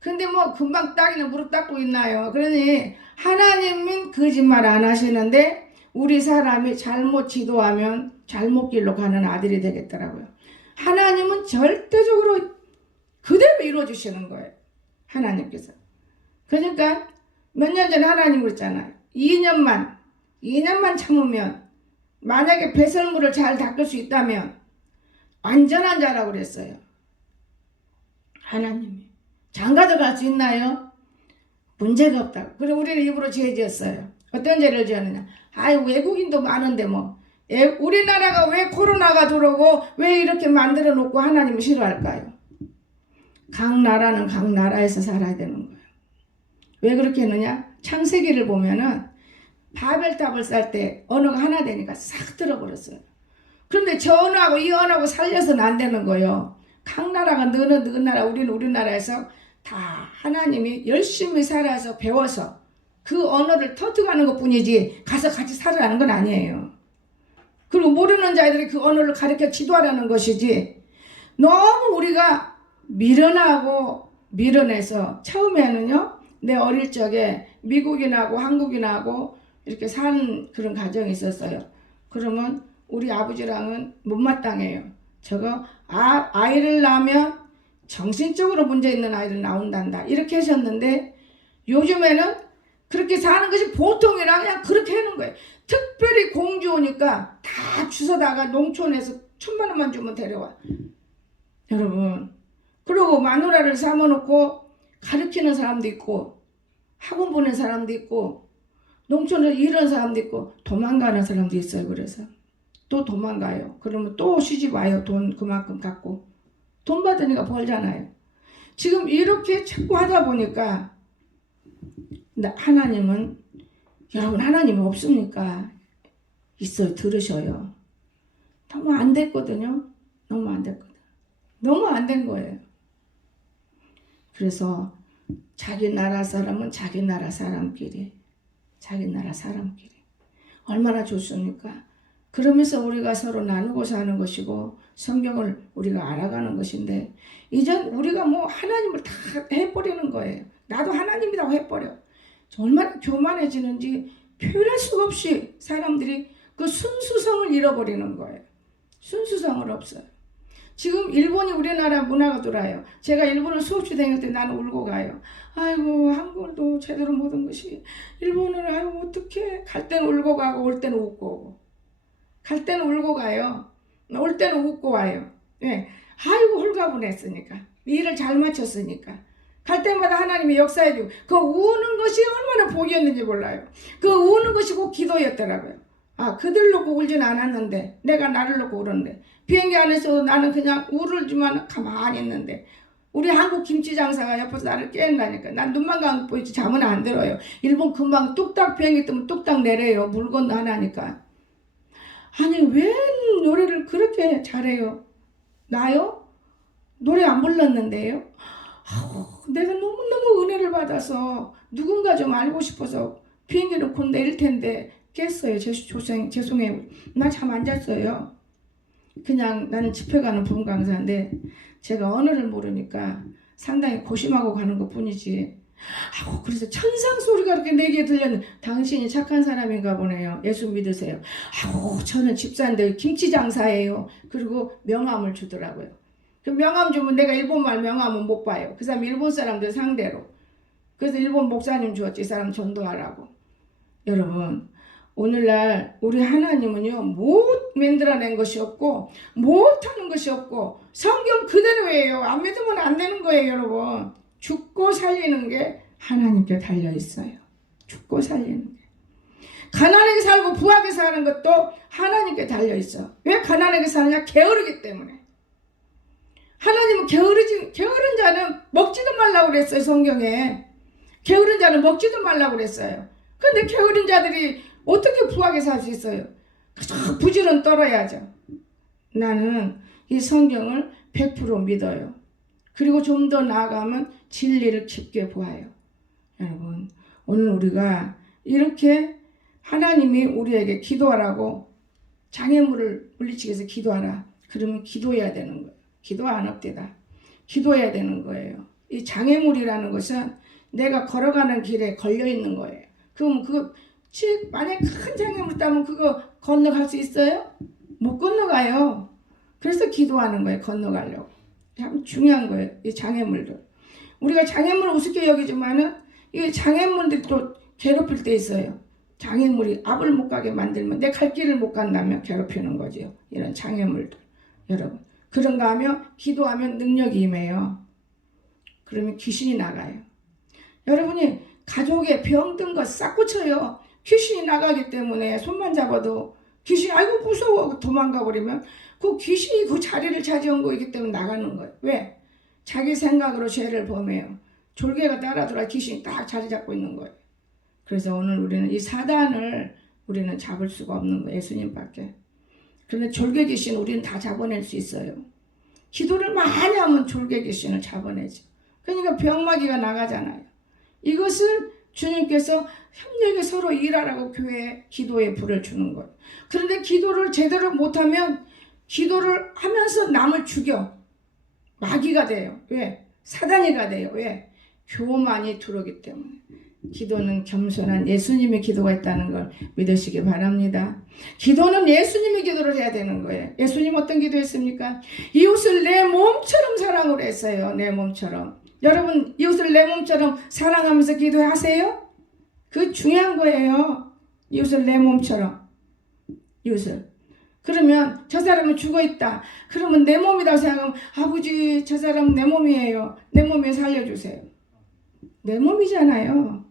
근데 뭐 금방 딱이는 무릎 닦고 있나요? 그러니 하나님은 거짓말 안 하시는데 우리 사람이 잘못 지도하면 잘못 길로 가는 아들이 되겠더라고요. 하나님은 절대적으로 그대로 이루어주시는 거예요. 하나님께서. 그러니까 몇 년 전에 하나님 그랬잖아요. 2년만 2년만 참으면 만약에 배설물을 잘 닦을 수 있다면 완전한 자라고 그랬어요. 하나님이. 장가도 갈 수 있나요? 문제가 없다고. 그래 우리는 입으로 죄 지었어요. 어떤 죄를 지었느냐. 아유 외국인도 많은데 뭐. 우리나라가 왜 코로나가 들어오고 왜 이렇게 만들어 놓고 하나님을 싫어할까요? 각 나라는 각 나라에서 살아야 되는 거예요. 왜 그렇게 했느냐? 창세기를 보면은 바벨탑을 쌀 때 언어가 하나 되니까 싹 들어버렸어요. 그런데 저 언어하고 이 언어하고 살려서는 안 되는 거예요. 각 나라가 너는 너 나라 우리는 우리 나라에서 다 하나님이 열심히 살아서 배워서 그 언어를 터득하는 것 뿐이지 가서 같이 살으라는 건 아니에요. 그리고 모르는 자들이 그 언어를 가르쳐 지도하라는 것이지 너무 우리가 밀어나고 밀어내서 처음에는요 내 어릴 적에 미국인하고 한국인하고 이렇게 사는 그런 가정이 있었어요. 그러면 우리 아버지랑은 못마땅해요. 저거 아이를 낳으면 정신적으로 문제 있는 아이를 낳는단다 이렇게 하셨는데 요즘에는 그렇게 사는 것이 보통이라 그냥 그렇게 하는 거예요. 특별히 공주 오니까 다 주워다가 농촌에서 1,000만 원만 주면 데려와. 여러분 그리고 마누라를 삼아놓고 가르치는 사람도 있고 학원 보낸 사람도 있고 농촌에서 일하는 사람도 있고 도망가는 사람도 있어요. 그래서 또 도망가요. 그러면 또 시집 와요. 돈 그만큼 갖고 돈 받으니까 벌잖아요. 지금 이렇게 자꾸 하다 보니까 하나님은 여러분 하나님 없습니까? 있어요. 들으셔요. 너무 안 됐거든요. 너무 안 됐거든. 너무 안 된 거예요. 그래서 자기 나라 사람은 자기 나라 사람끼리 얼마나 좋습니까? 그러면서 우리가 서로 나누고 사는 것이고 성경을 우리가 알아가는 것인데 이젠 우리가 뭐 하나님을 다 해버리는 거예요. 나도 하나님이라고 해버려. 얼마나 교만해지는지 표현할 수가 없이 사람들이 그 순수성을 잃어버리는 거예요. 순수성을 없어요. 지금 일본이 우리나라 문화가 돌아요. 제가 일본을 수없이 다닐 때 나는 울고 가요. 아이고 한국도 제대로 못한 것이 일본을 아이고 어떡해. 갈 때는 울고 가고 올 때는 웃고 오고. 갈 때는 울고 가요. 올 때는 웃고 와요. 예. 아이고 홀가분했으니까. 일을 잘 마쳤으니까. 갈 때마다 하나님이 역사해주고 그 우는 것이 얼마나 복이었는지 몰라요. 그 우는 것이 꼭 기도였더라고요. 아 그들 놓고 울진 않았는데 내가 나를 놓고 울었는데 비행기 안에서도 나는 그냥 울지만 가만히 있는데 우리 한국 김치 장사가 옆에서 나를 깨운다니까. 난 눈만 감고 있지 잠은 안 들어요. 일본 금방 뚝딱 비행기 뜨면 뚝딱 내려요. 물건도 하나니까. 아니 왜 노래를 그렇게 잘해요? 나요? 노래 안 불렀는데요? 내가 너무너무 은혜를 받아서 누군가 좀 알고 싶어서 비행기를 곧 내릴 텐데 깼어요. 죄송해요. 나 잠 안 잤어요. 그냥 나는 집회 가는 부흥 강사인데 제가 언어를 모르니까 상당히 고심하고 가는 것 뿐이지. 그래서 천상 소리가 그렇게 내게 들렸는데 당신이 착한 사람인가 보네요. 예수 믿으세요. 저는 집사인데 김치 장사예요. 그리고 명함을 주더라고요. 그 명함 주면 내가 일본말 명함은 못 봐요. 그 사람 일본 사람들 상대로. 그래서 일본 목사님 주었지. 이 사람 전도하라고. 여러분 오늘날 우리 하나님은요 못 만들어낸 것이 없고 못하는 것이 없고 성경 그대로예요. 안 믿으면 안 되는 거예요. 여러분 죽고 살리는 게 하나님께 달려있어요. 죽고 살리는 게. 가난하게 살고 부하게 사는 것도 하나님께 달려있어. 왜 가난하게 사느냐? 게으르기 때문에. 하나님은 게으른 자는 먹지도 말라고 그랬어요. 성경에. 게으른 자는 먹지도 말라고 그랬어요. 근데 게으른 자들이 어떻게 부하게 살 수 있어요? 그저 부지런 떨어야죠. 나는 이 성경을 100% 믿어요. 그리고 좀 더 나아가면 진리를 깊게 보아요. 여러분 오늘 우리가 이렇게 하나님이 우리에게 기도하라고 장애물을 물리치기 위해서 기도하라. 그러면 기도해야 되는 거예요. 기도 안 합디다. 기도해야 되는 거예요. 이 장애물이라는 것은 내가 걸어가는 길에 걸려있는 거예요. 그럼 만약에 큰 장애물 따면 그거 건너갈 수 있어요? 못 건너가요. 그래서 기도하는 거예요. 건너가려고. 참 중요한 거예요. 이 장애물들. 우리가 장애물을 우습게 여기지만은 이 장애물들이 또 괴롭힐 때 있어요. 장애물이 앞을 못 가게 만들면 내 갈 길을 못 간다면 괴롭히는 거죠. 이런 장애물들. 여러분. 그런가 하면 기도하면 능력이 임해요. 그러면 귀신이 나가요. 여러분이 가족에 병든 거 싹 고쳐요. 귀신이 나가기 때문에 손만 잡아도 귀신이 아이고 무서워 도망가 버리면 그 귀신이 그 자리를 차지한 거이기 때문에 나가는 거예요. 왜? 자기 생각으로 죄를 범해요. 졸개가 따라들어 귀신이 딱 자리 잡고 있는 거예요. 그래서 오늘 우리는 이 사단을 우리는 잡을 수가 없는 거예요. 예수님밖에. 그런데 졸개 귀신 우리는 다 잡아낼 수 있어요. 기도를 많이 하면 졸개 귀신을 잡아내죠. 그러니까 병마귀가 나가잖아요. 이것을 주님께서 협력에 서로 일하라고 교회에 기도에 불을 주는 거예요. 그런데 기도를 제대로 못하면 기도를 하면서 남을 죽여. 마귀가 돼요. 왜? 사단이가 돼요. 왜? 교만이 들어오기 때문에. 기도는 겸손한 예수님의 기도가 있다는 걸 믿으시기 바랍니다. 기도는 예수님의 기도를 해야 되는 거예요. 예수님 어떤 기도했습니까? 이웃을 내 몸처럼 사랑으로 했어요. 내 몸처럼. 여러분 이웃을 내 몸처럼 사랑하면서 기도하세요? 그게 중요한 거예요. 이웃을 내 몸처럼. 이웃을. 그러면 저 사람은 죽어있다. 그러면 내 몸이라고 생각하면 아버지 저 사람은 내 몸이에요. 내 몸에 살려주세요. 내 몸이잖아요.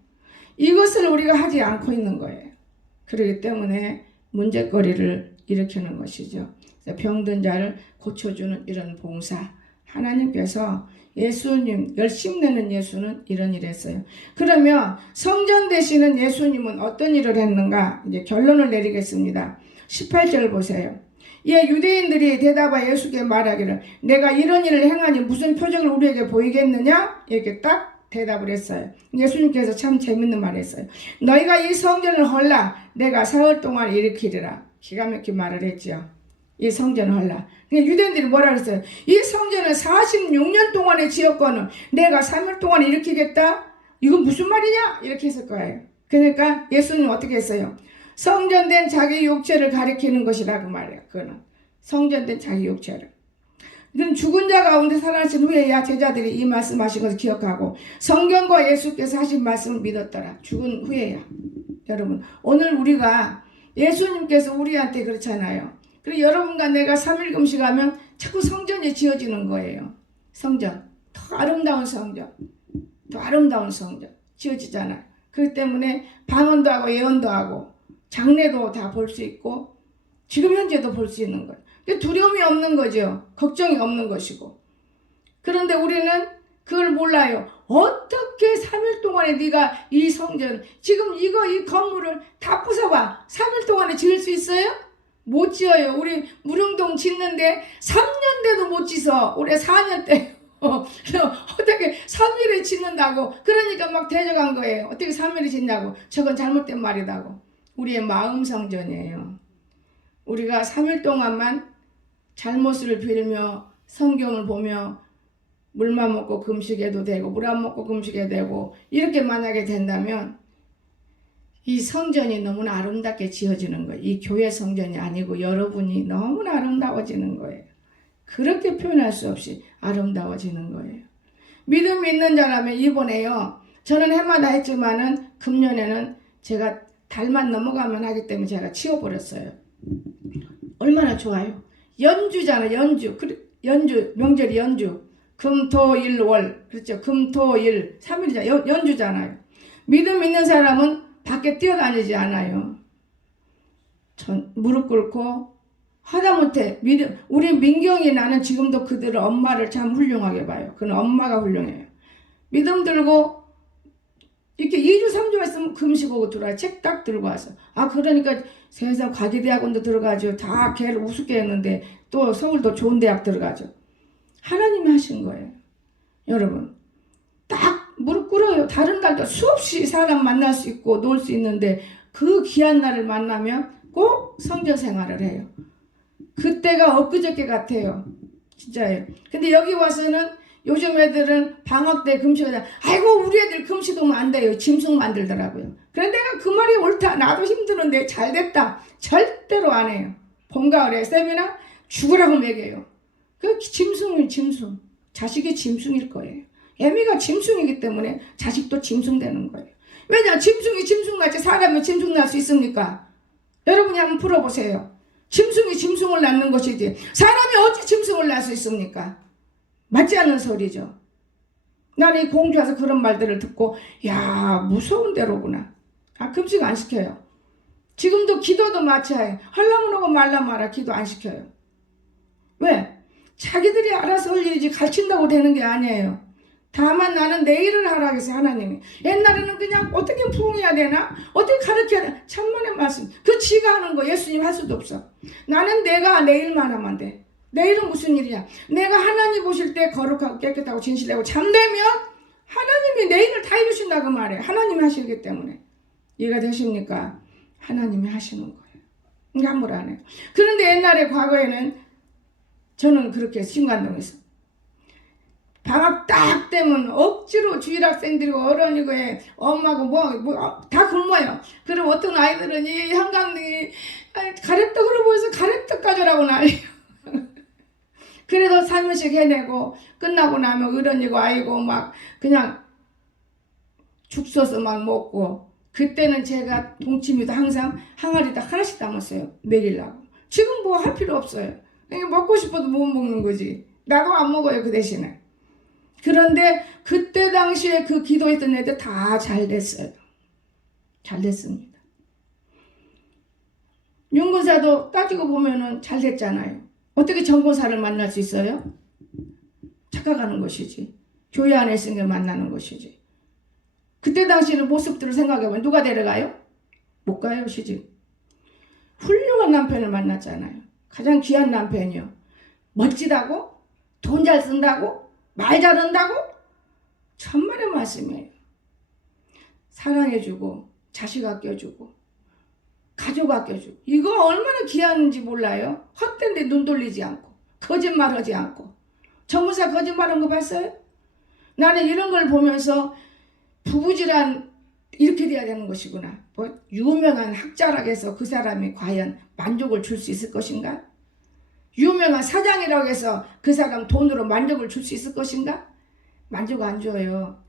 이것을 우리가 하지 않고 있는 거예요. 그렇기 때문에 문제거리를 일으키는 것이죠. 병든 자를 고쳐주는 이런 봉사. 하나님께서 예수님, 열심 내는 예수는 이런 일을 했어요. 그러면 성전 되시는 예수님은 어떤 일을 했는가? 이제 결론을 내리겠습니다. 18절 보세요. 예, 유대인들이 대답하여 예수께 말하기를 내가 이런 일을 행하니 무슨 표적을 우리에게 보이겠느냐? 이렇게 딱 대답을 했어요. 예수님께서 참 재밌는 말을 했어요. 너희가 이 성전을 헐라 내가 사흘 동안 일으키리라. 기가 막힌 말을 했죠. 이 성전을 헐라. 유대인들이 뭐라 그랬어요? 이 성전을 46년 동안에 지었거늘 내가 3일 동안 일으키겠다? 이건 무슨 말이냐? 이렇게 했을 거예요. 그러니까 예수님 어떻게 했어요? 성전된 자기 육체를 가리키는 것이라고 말해요. 그거는 성전된 자기 육체를. 그럼 죽은 자 가운데 살아나신 후에야 제자들이 이 말씀하신 것을 기억하고 성경과 예수께서 하신 말씀을 믿었더라. 죽은 후에야. 여러분 오늘 우리가 예수님께서 우리한테 그렇잖아요. 그리고 여러분과 내가 3일 금식하면 자꾸 성전이 지어지는 거예요. 성전. 더 아름다운 성전. 더 아름다운 성전. 지어지잖아요. 그렇기 때문에 방언도 하고 예언도 하고 장례도 다 볼 수 있고 지금 현재도 볼 수 있는 거예요. 두려움이 없는 거죠. 걱정이 없는 것이고. 그런데 우리는 그걸 몰라요. 어떻게 3일 동안에 네가 이 성전 지금 이 건물을 다 부숴봐. 3일 동안에 지을 수 있어요? 못 지어요. 우리 무릉동 짓는데 3년 돼도 못 짓어. 올해 4년 때 어떻게 3일에 짓는다고. 그러니까 막 대적한 거예요. 어떻게 3일에 짓냐고. 저건 잘못된 말이다고. 우리의 마음 성전이에요. 우리가 3일 동안만 잘못을 빌며 성경을 보며 물만 먹고 금식해도 되고 물 안 먹고 금식해도 되고 이렇게 만약에 된다면 이 성전이 너무나 아름답게 지어지는 거예요. 이 교회 성전이 아니고 여러분이 너무나 아름다워지는 거예요. 그렇게 표현할 수 없이 아름다워지는 거예요. 믿음이 있는 자라면 이번에요. 저는 해마다 했지만은 금년에는 제가 달만 넘어가면 하기 때문에 제가 치워버렸어요. 얼마나 좋아요. 연주잖아. 연주. 명절이 연주. 금, 토, 일, 월. 그렇죠. 금, 토, 일. 3일이잖아요. 연주잖아요. 믿음 있는 사람은 밖에 뛰어다니지 않아요. 전 무릎 꿇고 하다못해 우리 민경이 나는 지금도 그들의 엄마를 참 훌륭하게 봐요. 그는 엄마가 훌륭해요. 믿음 들고 이렇게 2주 3주 했으면 금식하고 들어와요. 책 딱 들고 와서. 그러니까 세상 과기대학원도 들어가죠. 다 걔를 우습게 했는데 또 서울도 좋은 대학 들어가죠. 하나님이 하신 거예요. 여러분 딱 무릎 꿇어요. 다른 날도 수없이 사람 만날 수 있고 놀 수 있는데 그 귀한 날을 만나면 꼭 성전 생활을 해요. 그때가 엊그저께 같아요. 진짜예요. 근데 여기 와서는 요즘 애들은 방학 때 금식하자. 아이고 우리 애들 금식하면 안 돼요. 짐승 만들더라고요. 그런데 내가 그 말이 옳다. 나도 힘드는데 잘됐다. 절대로 안 해요. 봄 가을에 세미나 죽으라고 먹여요. 그 짐승이 짐승. 자식이 짐승일 거예요. 애미가 짐승이기 때문에 자식도 짐승 되는 거예요. 왜냐? 짐승이 짐승났지 사람이 짐승날 수 있습니까? 여러분이 한번 풀어보세요. 짐승이 짐승을 낳는 것이지 사람이 어찌 짐승을 낳을 수 있습니까? 맞지 않는 소리죠. 나는 이 공주 와서 그런 말들을 듣고 야 무서운 대로구나. 금식 안 시켜요. 지금도 기도도 마찬가지예요. 하려면 하고 말라면 말아 기도 안 시켜요. 왜? 자기들이 알아서 할 일이지 가르친다고 되는 게 아니에요. 다만 나는 내 일을 하라고 했어요. 하나님이. 옛날에는 그냥 어떻게 부흥해야 되나? 어떻게 가르쳐야 되나? 천만의 말씀. 그 지가 하는 거 예수님 할 수도 없어. 나는 내가 내 일만 하면 돼. 내 일은 무슨 일이야? 내가 하나님 보실 때 거룩하고 깨끗하고 진실되고 참되면 하나님이 내 일을 다 해주신다고 말해. 하나님이 하시기 때문에. 이해가 되십니까? 하나님이 하시는 거예요. 함부로 안 해요. 그런데 옛날에 과거에는 저는 그렇게 신관동에서 방학 딱 되면 억지로 주일학생들이고 어른이고 엄마고 다 굶어요. 그럼 어떤 아이들은 이 한강등이 가래떡으로 보여서 가래떡 가져라고 난리요. 그래도 3일씩 해내고 끝나고 나면 어른이고 아이고 막 그냥 죽 써서 막 먹고 그때는 제가 동치미도 항상 항아리다 하나씩 담았어요. 먹이려고. 지금 뭐 할 필요 없어요. 그냥 먹고 싶어도 못 먹는 거지. 나도 안 먹어요 그 대신에. 그런데 그때 당시에 그 기도했던 애들 다 잘 됐어요. 잘 됐습니다. 윤근사도 따지고 보면은 잘 됐잖아요. 어떻게 전도사를 만날 수 있어요? 착각하는 것이지. 교회 안에 있으니까 만나는 것이지. 그때 당시에는 모습들을 생각해보면 누가 데려가요? 못 가요 시집. 훌륭한 남편을 만났잖아요. 가장 귀한 남편이요. 멋지다고? 돈 잘 쓴다고? 말 잘한다고? 천만의 말씀이에요. 사랑해주고 자식 아껴주고 가족 아껴주고 이거 얼마나 귀한지 몰라요? 헛된데 눈 돌리지 않고 거짓말하지 않고 전무사 거짓말한 거 봤어요? 나는 이런 걸 보면서 부부질환 이렇게 돼야 되는 것이구나. 뭐 유명한 학자라고 해서 그 사람이 과연 만족을 줄 수 있을 것인가? 유명한 사장이라고 해서 그 사람 돈으로 만족을 줄 수 있을 것인가? 만족 안 줘요.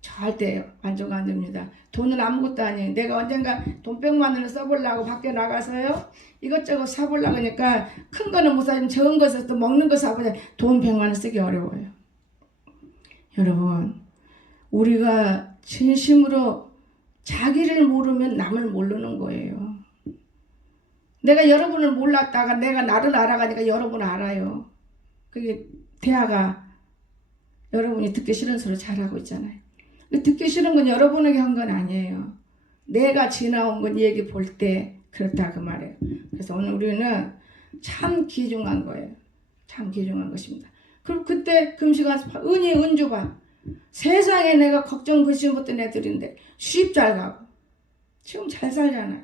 절대 만족 안 줍니다. 돈은 아무것도 아니에요. 내가 언젠가 돈 100만 원을 써보려고 밖에 나가서요. 이것저것 사보려고 하니까 큰 거는 못 사지만 적은 것에서 또 먹는 거 사보자. 돈 100만 원 쓰기 어려워요. 여러분 우리가 진심으로 자기를 모르면 남을 모르는 거예요. 내가 여러분을 몰랐다가 내가 나를 알아가니까 여러분 알아요. 그게 대화가 여러분이 듣기 싫은 소리 잘하고 있잖아요. 듣기 싫은 건 여러분에게 한 건 아니에요. 내가 지나온 건 얘기 볼 때 그렇다 그 말이에요. 그래서 오늘 우리는 참 귀중한 거예요. 참 귀중한 것입니다. 그럼 그때 금식하면서 은희 은주 봐. 세상에 내가 걱정 근심 못던 애들인데 수입 잘 가고 지금 잘 살잖아요.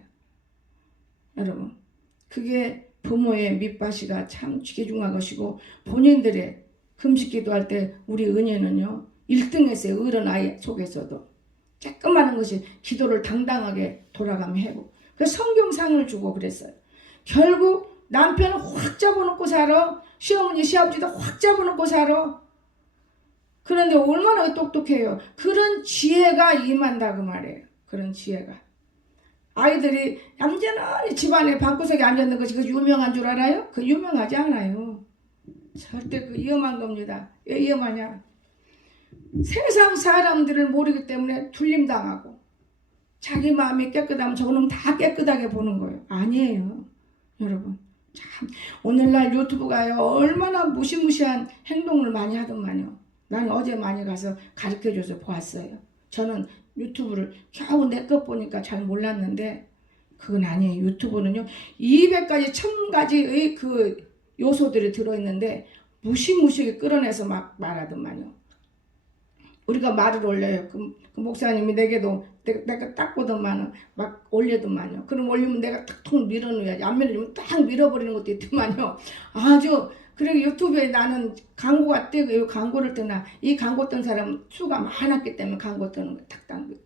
여러분 그게 부모의 밑바시가 참 귀중한 것이고 본인들의 금식 기도할 때 우리 은혜는요 1등했어요. 어른 아이 속에서도 조그마한 것이 기도를 당당하게 돌아가며 해고 그래서 성경상을 주고 그랬어요. 결국 남편은 확 잡아놓고 살아. 시어머니 시아버지도 확 잡아놓고 살아. 그런데 얼마나 똑똑해요. 그런 지혜가 임한다 그 말이에요. 그런 지혜가. 아이들이 얌전히 집안에 방구석에 앉아있는 것이 그 유명한 줄 알아요? 그 유명하지 않아요. 절대 그 위험한 겁니다. 왜 위험하냐? 세상 사람들을 모르기 때문에 둘림당하고 자기 마음이 깨끗하면 저놈 다 깨끗하게 보는 거예요. 아니에요. 여러분 참 오늘날 유튜브가요 얼마나 무시무시한 행동을 많이 하더만요. 난 어제 많이 가서 가르쳐줘서 보았어요. 저는 유튜브를 겨우 내 것 보니까 잘 몰랐는데 그건 아니에요. 유튜브는요 200가지 1000가지의 그 요소들이 들어있는데 무시무시하게 끌어내서 막 말하더만요. 우리가 말을 올려요. 그 목사님이 내게도 내가 딱 보더만은 막 올려더만요. 그럼 올리면 내가 탁 밀어넣어야지. 안 밀어주면 딱 밀어버리는 것도 있더만요. 아주 그리고 유튜브에 나는 광고가 뜨고 광고를 뜨나 이 광고 뜬 사람은 수가 많았기 때문에 광고 뜨는 거 탁 딴 거.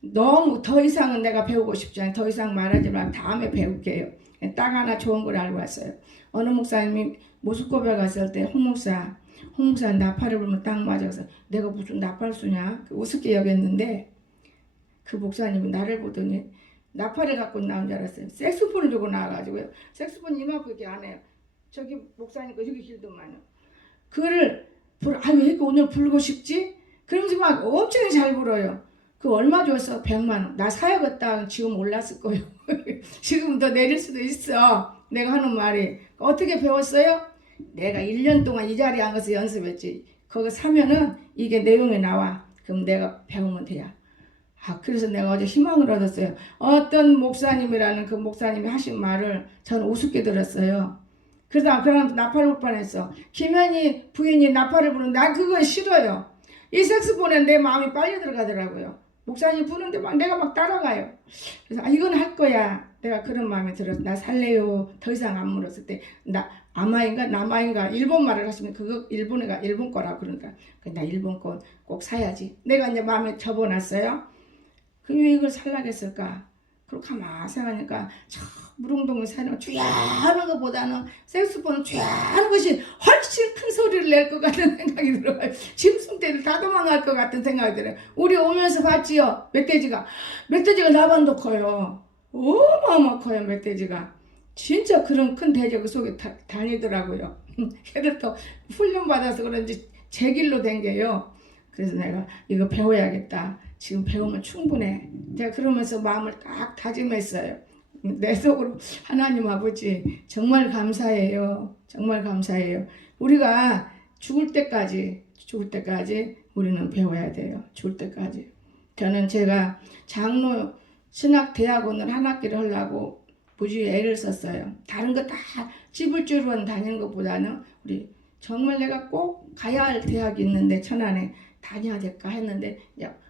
너무 더 이상은 내가 배우고 싶지 않아요. 더 이상 말하지 말고 다음에 배울게요. 딱 하나 좋은 걸 알고 왔어요. 어느 목사님이 모스코비에 갔을 때 홍 목사 나팔을 불면 딱 맞아서 내가 무슨 나팔수냐 우습게 여겼는데 그 목사님이 나를 보더니 나팔을 갖고 나온 줄 알았어요. 색소폰을 들고 나와가지고요. 색소폰 이만큼밖에 안 해요. 저기 목사님 거 여기 길더만요. 그거를 왜 이렇게 오늘 부르고 싶지? 그러면서 막 엄청 잘 불어요. 그 얼마 줬어? 100만 원. 나 사야겠다. 지금 올랐을 거예요. 지금 더 내릴 수도 있어. 내가 하는 말이. 어떻게 배웠어요? 내가 1년 동안 이 자리에 앉아서 연습했지. 그거 사면은 이게 내용이 나와. 그럼 내가 배우면 돼요. 그래서 내가 어제 희망을 얻었어요. 어떤 목사님이라는 그 목사님이 하신 말을 저는 우습게 들었어요. 그러다 그럼 나팔 불 뻔했어. 김현희 부인이 나팔을 부르는데 나 그거 싫어요. 이 색소폰에 내 마음이 빨리 들어가더라고요. 목사님 부르는데 내가 막 따라가요. 그래서 이건 할 거야. 내가 그런 마음이 들어서 나 살래요. 더 이상 안 물었을 때 나 아마인가 남아인가 일본 말을 하시면 그거 일본애가 일본 거라고 그러니까 나 일본 거 꼭 사야지. 내가 이제 마음에 접어놨어요. 왜 이걸 살라겠을까? 그렇게 가만히 생각하니까 저 무릉동에 사는 쥐하는 것보다는 색소폰은 쥐하는 것이 훨씬 큰 소리를 낼 것 같은 생각이 들어요. 짐승떼를 다 도망갈 것 같은 생각이 들어요. 우리 오면서 봤지요? 멧돼지가 나반도 커요. 어마어마 커요 멧돼지가. 진짜 그런 큰 돼지가 그 속에 다니더라고요. 걔들도 훈련받아서 그런지 제 길로 댕겨요. 그래서 내가 이거 배워야겠다. 지금 배우면 충분해. 제가 그러면서 마음을 딱 다짐했어요. 내 속으로 하나님 아버지 정말 감사해요. 정말 감사해요. 우리가 죽을 때까지 우리는 배워야 돼요. 죽을 때까지. 저는 제가 장로 신학대학원을 한 학기를 하려고 무지 애를 썼어요. 다른 거 다 찌불찌불 다니는 것보다는 우리 정말 내가 꼭 가야 할 대학이 있는데 천안에 다녀야 될까 했는데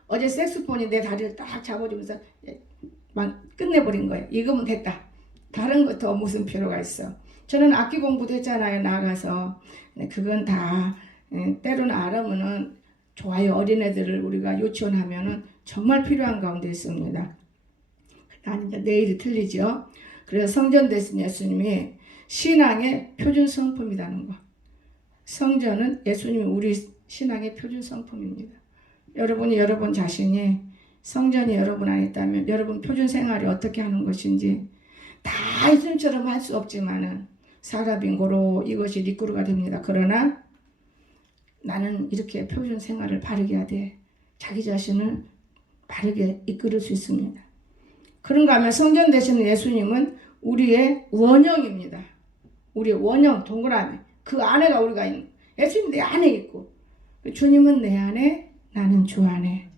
어제 색소폰이 내 다리를 딱 잡아주면서 막 끝내버린 거예요. 이거면 됐다. 다른 거 더 무슨 필요가 있어. 저는 악기 공부도 했잖아요. 나가서. 그건 다 때로는 알으면은 좋아요. 어린애들을 우리가 유치원 하면은 정말 필요한 가운데 있습니다. 난 이제 내일이 틀리죠. 그래서 성전 되신 예수님이 신앙의 표준 성품이라는 거. 성전은 예수님이 우리 신앙의 표준 성품입니다. 여러분이 여러분 자신이 성전이 여러분 안에 있다면 여러분 표준 생활이 어떻게 하는 것인지 다 예수님처럼 할 수 없지만은 사라빙고로 이것이 리꾸르가 됩니다. 그러나 나는 이렇게 표준 생활을 바르게 해야 돼. 자기 자신을 바르게 이끌을 수 있습니다. 그런가 하면 성전 되시는 예수님은 우리의 원형입니다. 우리의 원형 동그라미. 그 안에가 우리가 있는 예수님 내 안에 있고 주님은 내 안에 나는 주 안에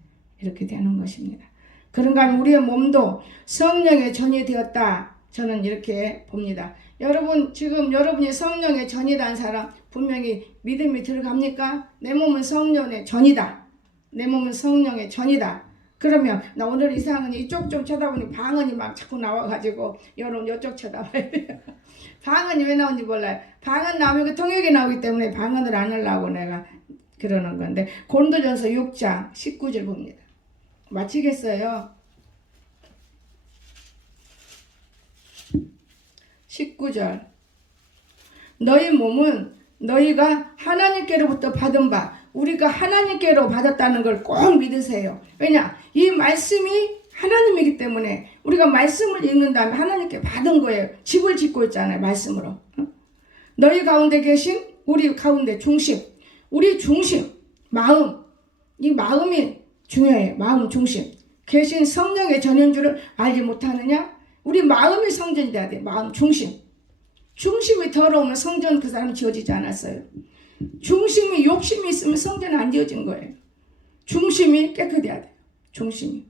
이렇게 되는 것입니다. 그런가 하면 우리의 몸도 성령의 전이 되었다. 저는 이렇게 봅니다. 여러분 지금 여러분이 성령의 전이라는 사람 분명히 믿음이 들어갑니까? 내 몸은 성령의 전이다. 내 몸은 성령의 전이다. 그러면 나 오늘 이상은 이쪽 좀 쳐다보니 방언이 막 자꾸 나와가지고 여러분 이쪽 쳐다봐야 돼요. 방언이 왜 나오는지 몰라요. 방언 나오면 그 통역이 나오기 때문에 방언을 안 하려고 내가 그러는 건데 고린도전서 6장 19절 봅니다. 마치겠어요. 19절 너희 몸은 너희가 하나님께로부터 받은 바 우리가 하나님께로 받았다는 걸 꼭 믿으세요. 왜냐? 이 말씀이 하나님이기 때문에 우리가 말씀을 읽는 다음에 하나님께 받은 거예요. 집을 짓고 있잖아요. 말씀으로. 너희 가운데 계신 우리 가운데 중심. 우리 중심. 마음. 이 마음이 중요해요. 마음 중심. 계신 성령의 전인 줄을 알지 못하느냐? 우리 마음이 성전이 돼야 돼. 마음 중심. 중심이 더러우면 성전 그 사람 지어지지 않았어요. 중심이 욕심이 있으면 성전은 안 지어진 거예요. 중심이 깨끗해야 돼요. 중심이.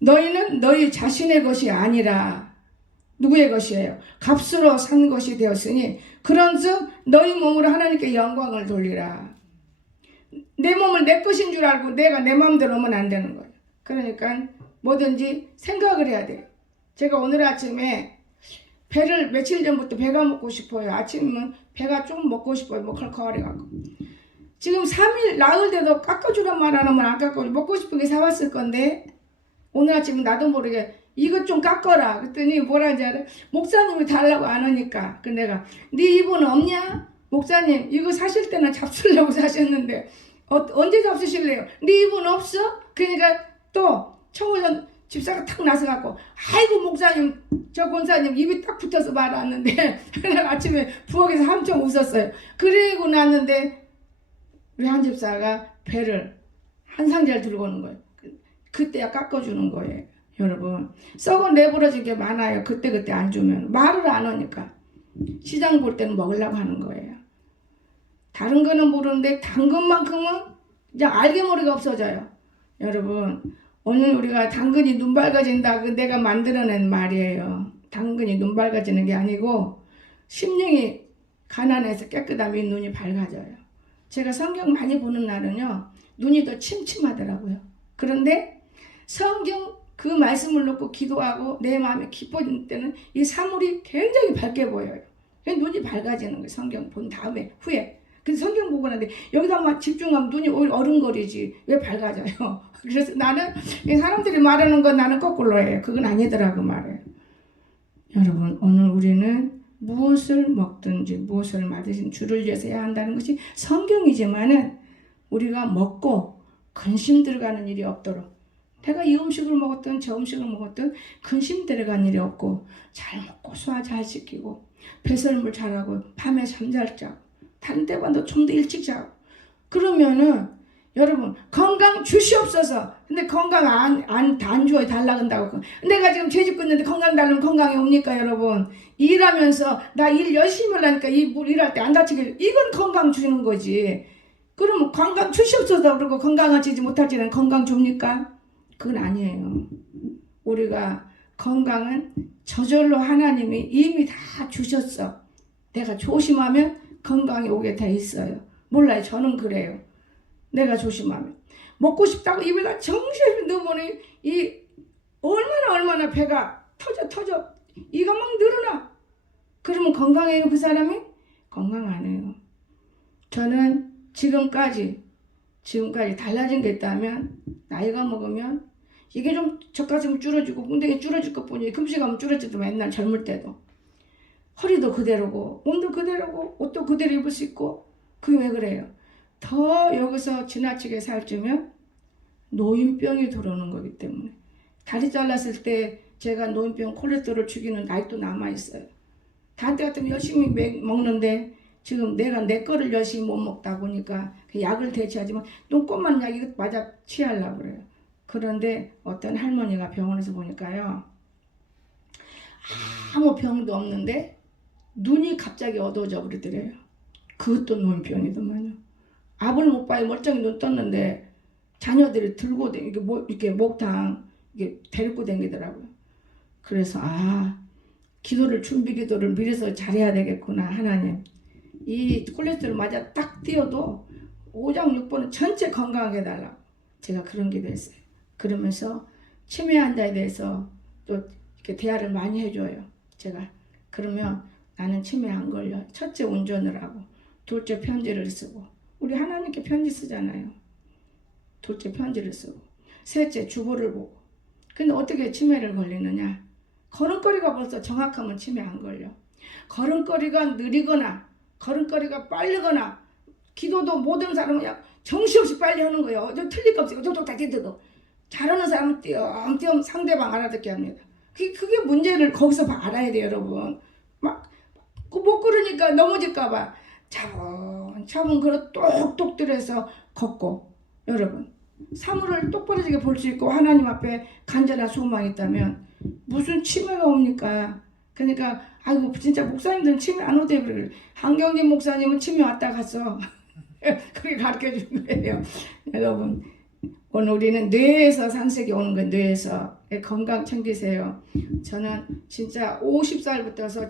너희는 너희 자신의 것이 아니라 누구의 것이에요? 값으로 산 것이 되었으니 그런즉 너희 몸으로 하나님께 영광을 돌리라. 내 몸을 내 것인 줄 알고 내가 내 마음대로 하면 안 되는 거예요. 그러니까 뭐든지 생각을 해야 돼요. 제가 오늘 아침에 배를 며칠 전부터 배가 먹고 싶어요. 아침은 배가 좀 먹고 싶어요. 뭐 컬컬해갖고. 지금 3일 나흘 돼도 깎아주란 말 안 하면 안 깎아줘. 먹고 싶은 게 사왔을 건데 오늘 아침은 나도 모르게 이것 좀 깎아라. 그랬더니 뭐라는지 알아? 목사님이 달라고 안 하니까. 그 내가 네 입은 없냐? 목사님 이거 사실 때는 잡수려고 사셨는데 언제 잡수실래요? 네 입은 없어? 그러니까 또 청소년 집사가 탁 나서갖고 아이고 목사님 저 권사님 입이 딱 붙어서 말았는데 그날 아침에 부엌에서 한참 웃었어요. 그리고 났는데 우리 한 집사가 배를 한 상자를 들고 오는 거예요. 그때야 깎아주는 거예요. 여러분 썩어 내버려진 게 많아요. 그때 안 주면 말을 안 하니까 시장 볼 때는 먹으려고 하는 거예요. 다른 거는 모르는데 당근만큼은 그냥 알게 모르게 없어져요. 여러분 오늘 우리가 당근이 눈 밝아진다 그 내가 만들어낸 말이에요. 당근이 눈 밝아지는 게 아니고 심령이 가난해서 깨끗하면 눈이 밝아져요. 제가 성경 많이 보는 날은요 눈이 더 침침하더라고요. 그런데 성경 그 말씀을 놓고 기도하고 내 마음에 기뻐질 때는 이 사물이 굉장히 밝게 보여요. 눈이 밝아지는 거예요. 성경 본 다음에 후에. 근데 성경 보고 나는데 여기다만 집중하면 눈이 오히려 어른거리지 왜 밝아져요? 그래서 나는 사람들이 말하는 건 나는 거꾸로 해요. 그건 아니더라고 말해요. 여러분 오늘 우리는 무엇을 먹든지 무엇을 마시든 주를 위해서 해야 한다는 것이 성경이지만은 우리가 먹고 근심 들어가는 일이 없도록 내가 이 음식을 먹었든 저 음식을 먹었든 근심 들어가는 일이 없고 잘 먹고 소화 잘 시키고 배설물 잘하고 밤에 잠 잘 자고 다른 때보다 좀 더 일찍 자고 그러면은 여러분 건강 주시옵소서. 근데 건강 안 줘요. 달라 그런다고. 내가 지금 죄짓고 있는데 건강 달라면 건강이 옵니까 여러분? 일하면서 나 일 열심히 하려니까 일할 때 안 다치게 이건 건강 주는 거지. 그러면 건강 주시옵소서 그러고 건강하지 못하지는 건강 줍니까? 그건 아니에요. 우리가 건강은 저절로 하나님이 이미 다 주셨어. 내가 조심하면 건강이 오게 돼 있어요. 몰라요. 저는 그래요. 내가 조심하면 먹고 싶다고 입에다 정신없이 넣으면 이 얼마나 배가 터져 이가 막 늘어나. 그러면 건강해요 그 사람이? 건강 안 해요. 저는 지금까지 달라진 게 있다면 나이가 먹으면 이게 좀 젖가슴이 줄어지고 웅덩이 줄어질 것 뿐이에요. 금식하면 줄어지더만 옛날 젊을 때도 허리도 그대로고 몸도 그대로고 옷도 그대로 입을 수 있고 그게 왜 그래요? 더 여기서 지나치게 살찌면 노인병이 들어오는 거기 때문에 다리 잘랐을 때 제가 노인병 콜레스테롤 죽이는 아직도 남아있어요. 다른 때 같으면 열심히 먹는데 지금 내가 내 거를 열심히 못 먹다 보니까 그 약을 대체하지만 똥꼬만 약 이거 맞아 취하려고 그래요. 그런데 어떤 할머니가 병원에서 보니까요 아무 병도 없는데 눈이 갑자기 어두워져 버리더래요. 그것도 노인병이더만요. 압을 못 봐요. 멀쩡히 눈 떴는데 자녀들이 들고 이렇게 목탕 이게 데리고 다니더라고요. 그래서 준비 기도를 미리서 잘해야 되겠구나. 하나님 이 콜레스테롤 맞아 딱 띄어도 5장 6번은 전체 건강하게 해달라고 제가 그런 기도했어요. 그러면서 치매 환자에 대해서 또 이렇게 대화를 많이 해줘요. 제가 그러면 나는 치매 안 걸려. 첫째 운전을 하고 둘째 편지를 쓰고 우리 하나님께 편지 쓰잖아요. 둘째 편지를 쓰고 셋째 주보를 보고. 근데 어떻게 치매를 걸리느냐? 걸음걸이가 벌써 정확하면 치매 안 걸려. 걸음걸이가 느리거나 걸음걸이가 빠르거나 기도도 모든 사람은 그냥 정신없이 빨리 하는 거예요. 좀 틀릴 거 없어요. 톡톡 뛰어도 잘하는 사람은 띄엄띄엄 상대방 알아듣게 합니다. 그게 문제를 거기서 알아야 돼요, 여러분. 막 못 걸으니까 넘어질까봐 차분 그릇 똑똑 들여서 걷고. 여러분 사물을 똑바로지게 볼 수 있고 하나님 앞에 간절한 소망이 있다면 무슨 치매가 옵니까? 그러니까 아이고 진짜 목사님들은 치매 안 오대요. 그래. 한경진 목사님은 치매 왔다 갔어. 그렇게 가르쳐 준 거예요. 여러분 오늘 우리는 뇌에서 산색이 오는 거예요. 뇌에서 건강 챙기세요. 저는 진짜 50살부터서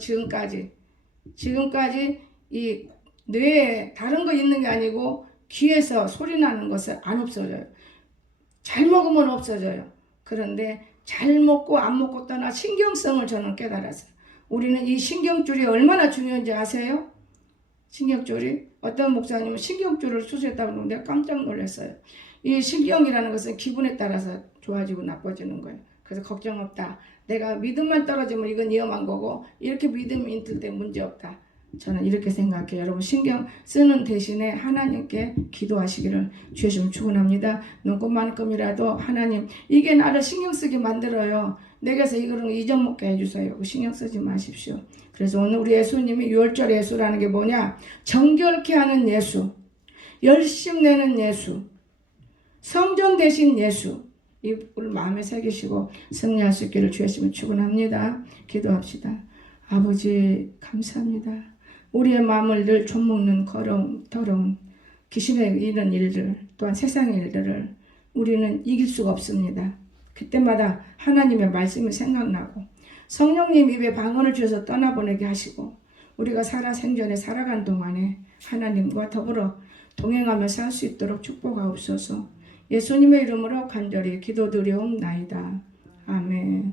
지금까지 이 뇌에 다른 거 있는 게 아니고 귀에서 소리 나는 것은 안 없어져요. 잘 먹으면 없어져요. 그런데 잘 먹고 안 먹고 떠나 신경성을 저는 깨달았어요. 우리는 이 신경줄이 얼마나 중요한지 아세요? 신경줄이 어떤 목사님은 신경줄을 수술했다고 하는데 내가 깜짝 놀랐어요. 이 신경이라는 것은 기분에 따라서 좋아지고 나빠지는 거예요. 그래서 걱정 없다. 내가 믿음만 떨어지면 이건 위험한 거고 이렇게 믿음이 있을 때 문제 없다. 저는 이렇게 생각해요. 여러분 신경 쓰는 대신에 하나님께 기도하시기를 주의 좀 축원합니다. 눈곱만큼이라도 하나님 이게 나를 신경 쓰게 만들어요. 내게서 이거를 잊어먹게 해주세요. 신경 쓰지 마십시오. 그래서 오늘 우리 예수님이 6월절 예수라는 게 뭐냐? 정결케 하는 예수, 열심 내는 예수, 성전 되신 예수, 이걸 마음에 새기시고 승리할 수 있기를 주의 이름으로 축원합니다. 기도합시다. 아버지 감사합니다. 우리의 마음을 늘 좀먹는 더러운 귀신의 이런 일들 또한 세상의 일들을 우리는 이길 수가 없습니다. 그때마다 하나님의 말씀이 생각나고 성령님 입에 방언을 주셔서 떠나보내게 하시고 우리가 생전에 살아간 동안에 하나님과 더불어 동행하며 살 수 있도록 축복하옵소서. 예수님의 이름으로 간절히 기도드리옵나이다. 아멘.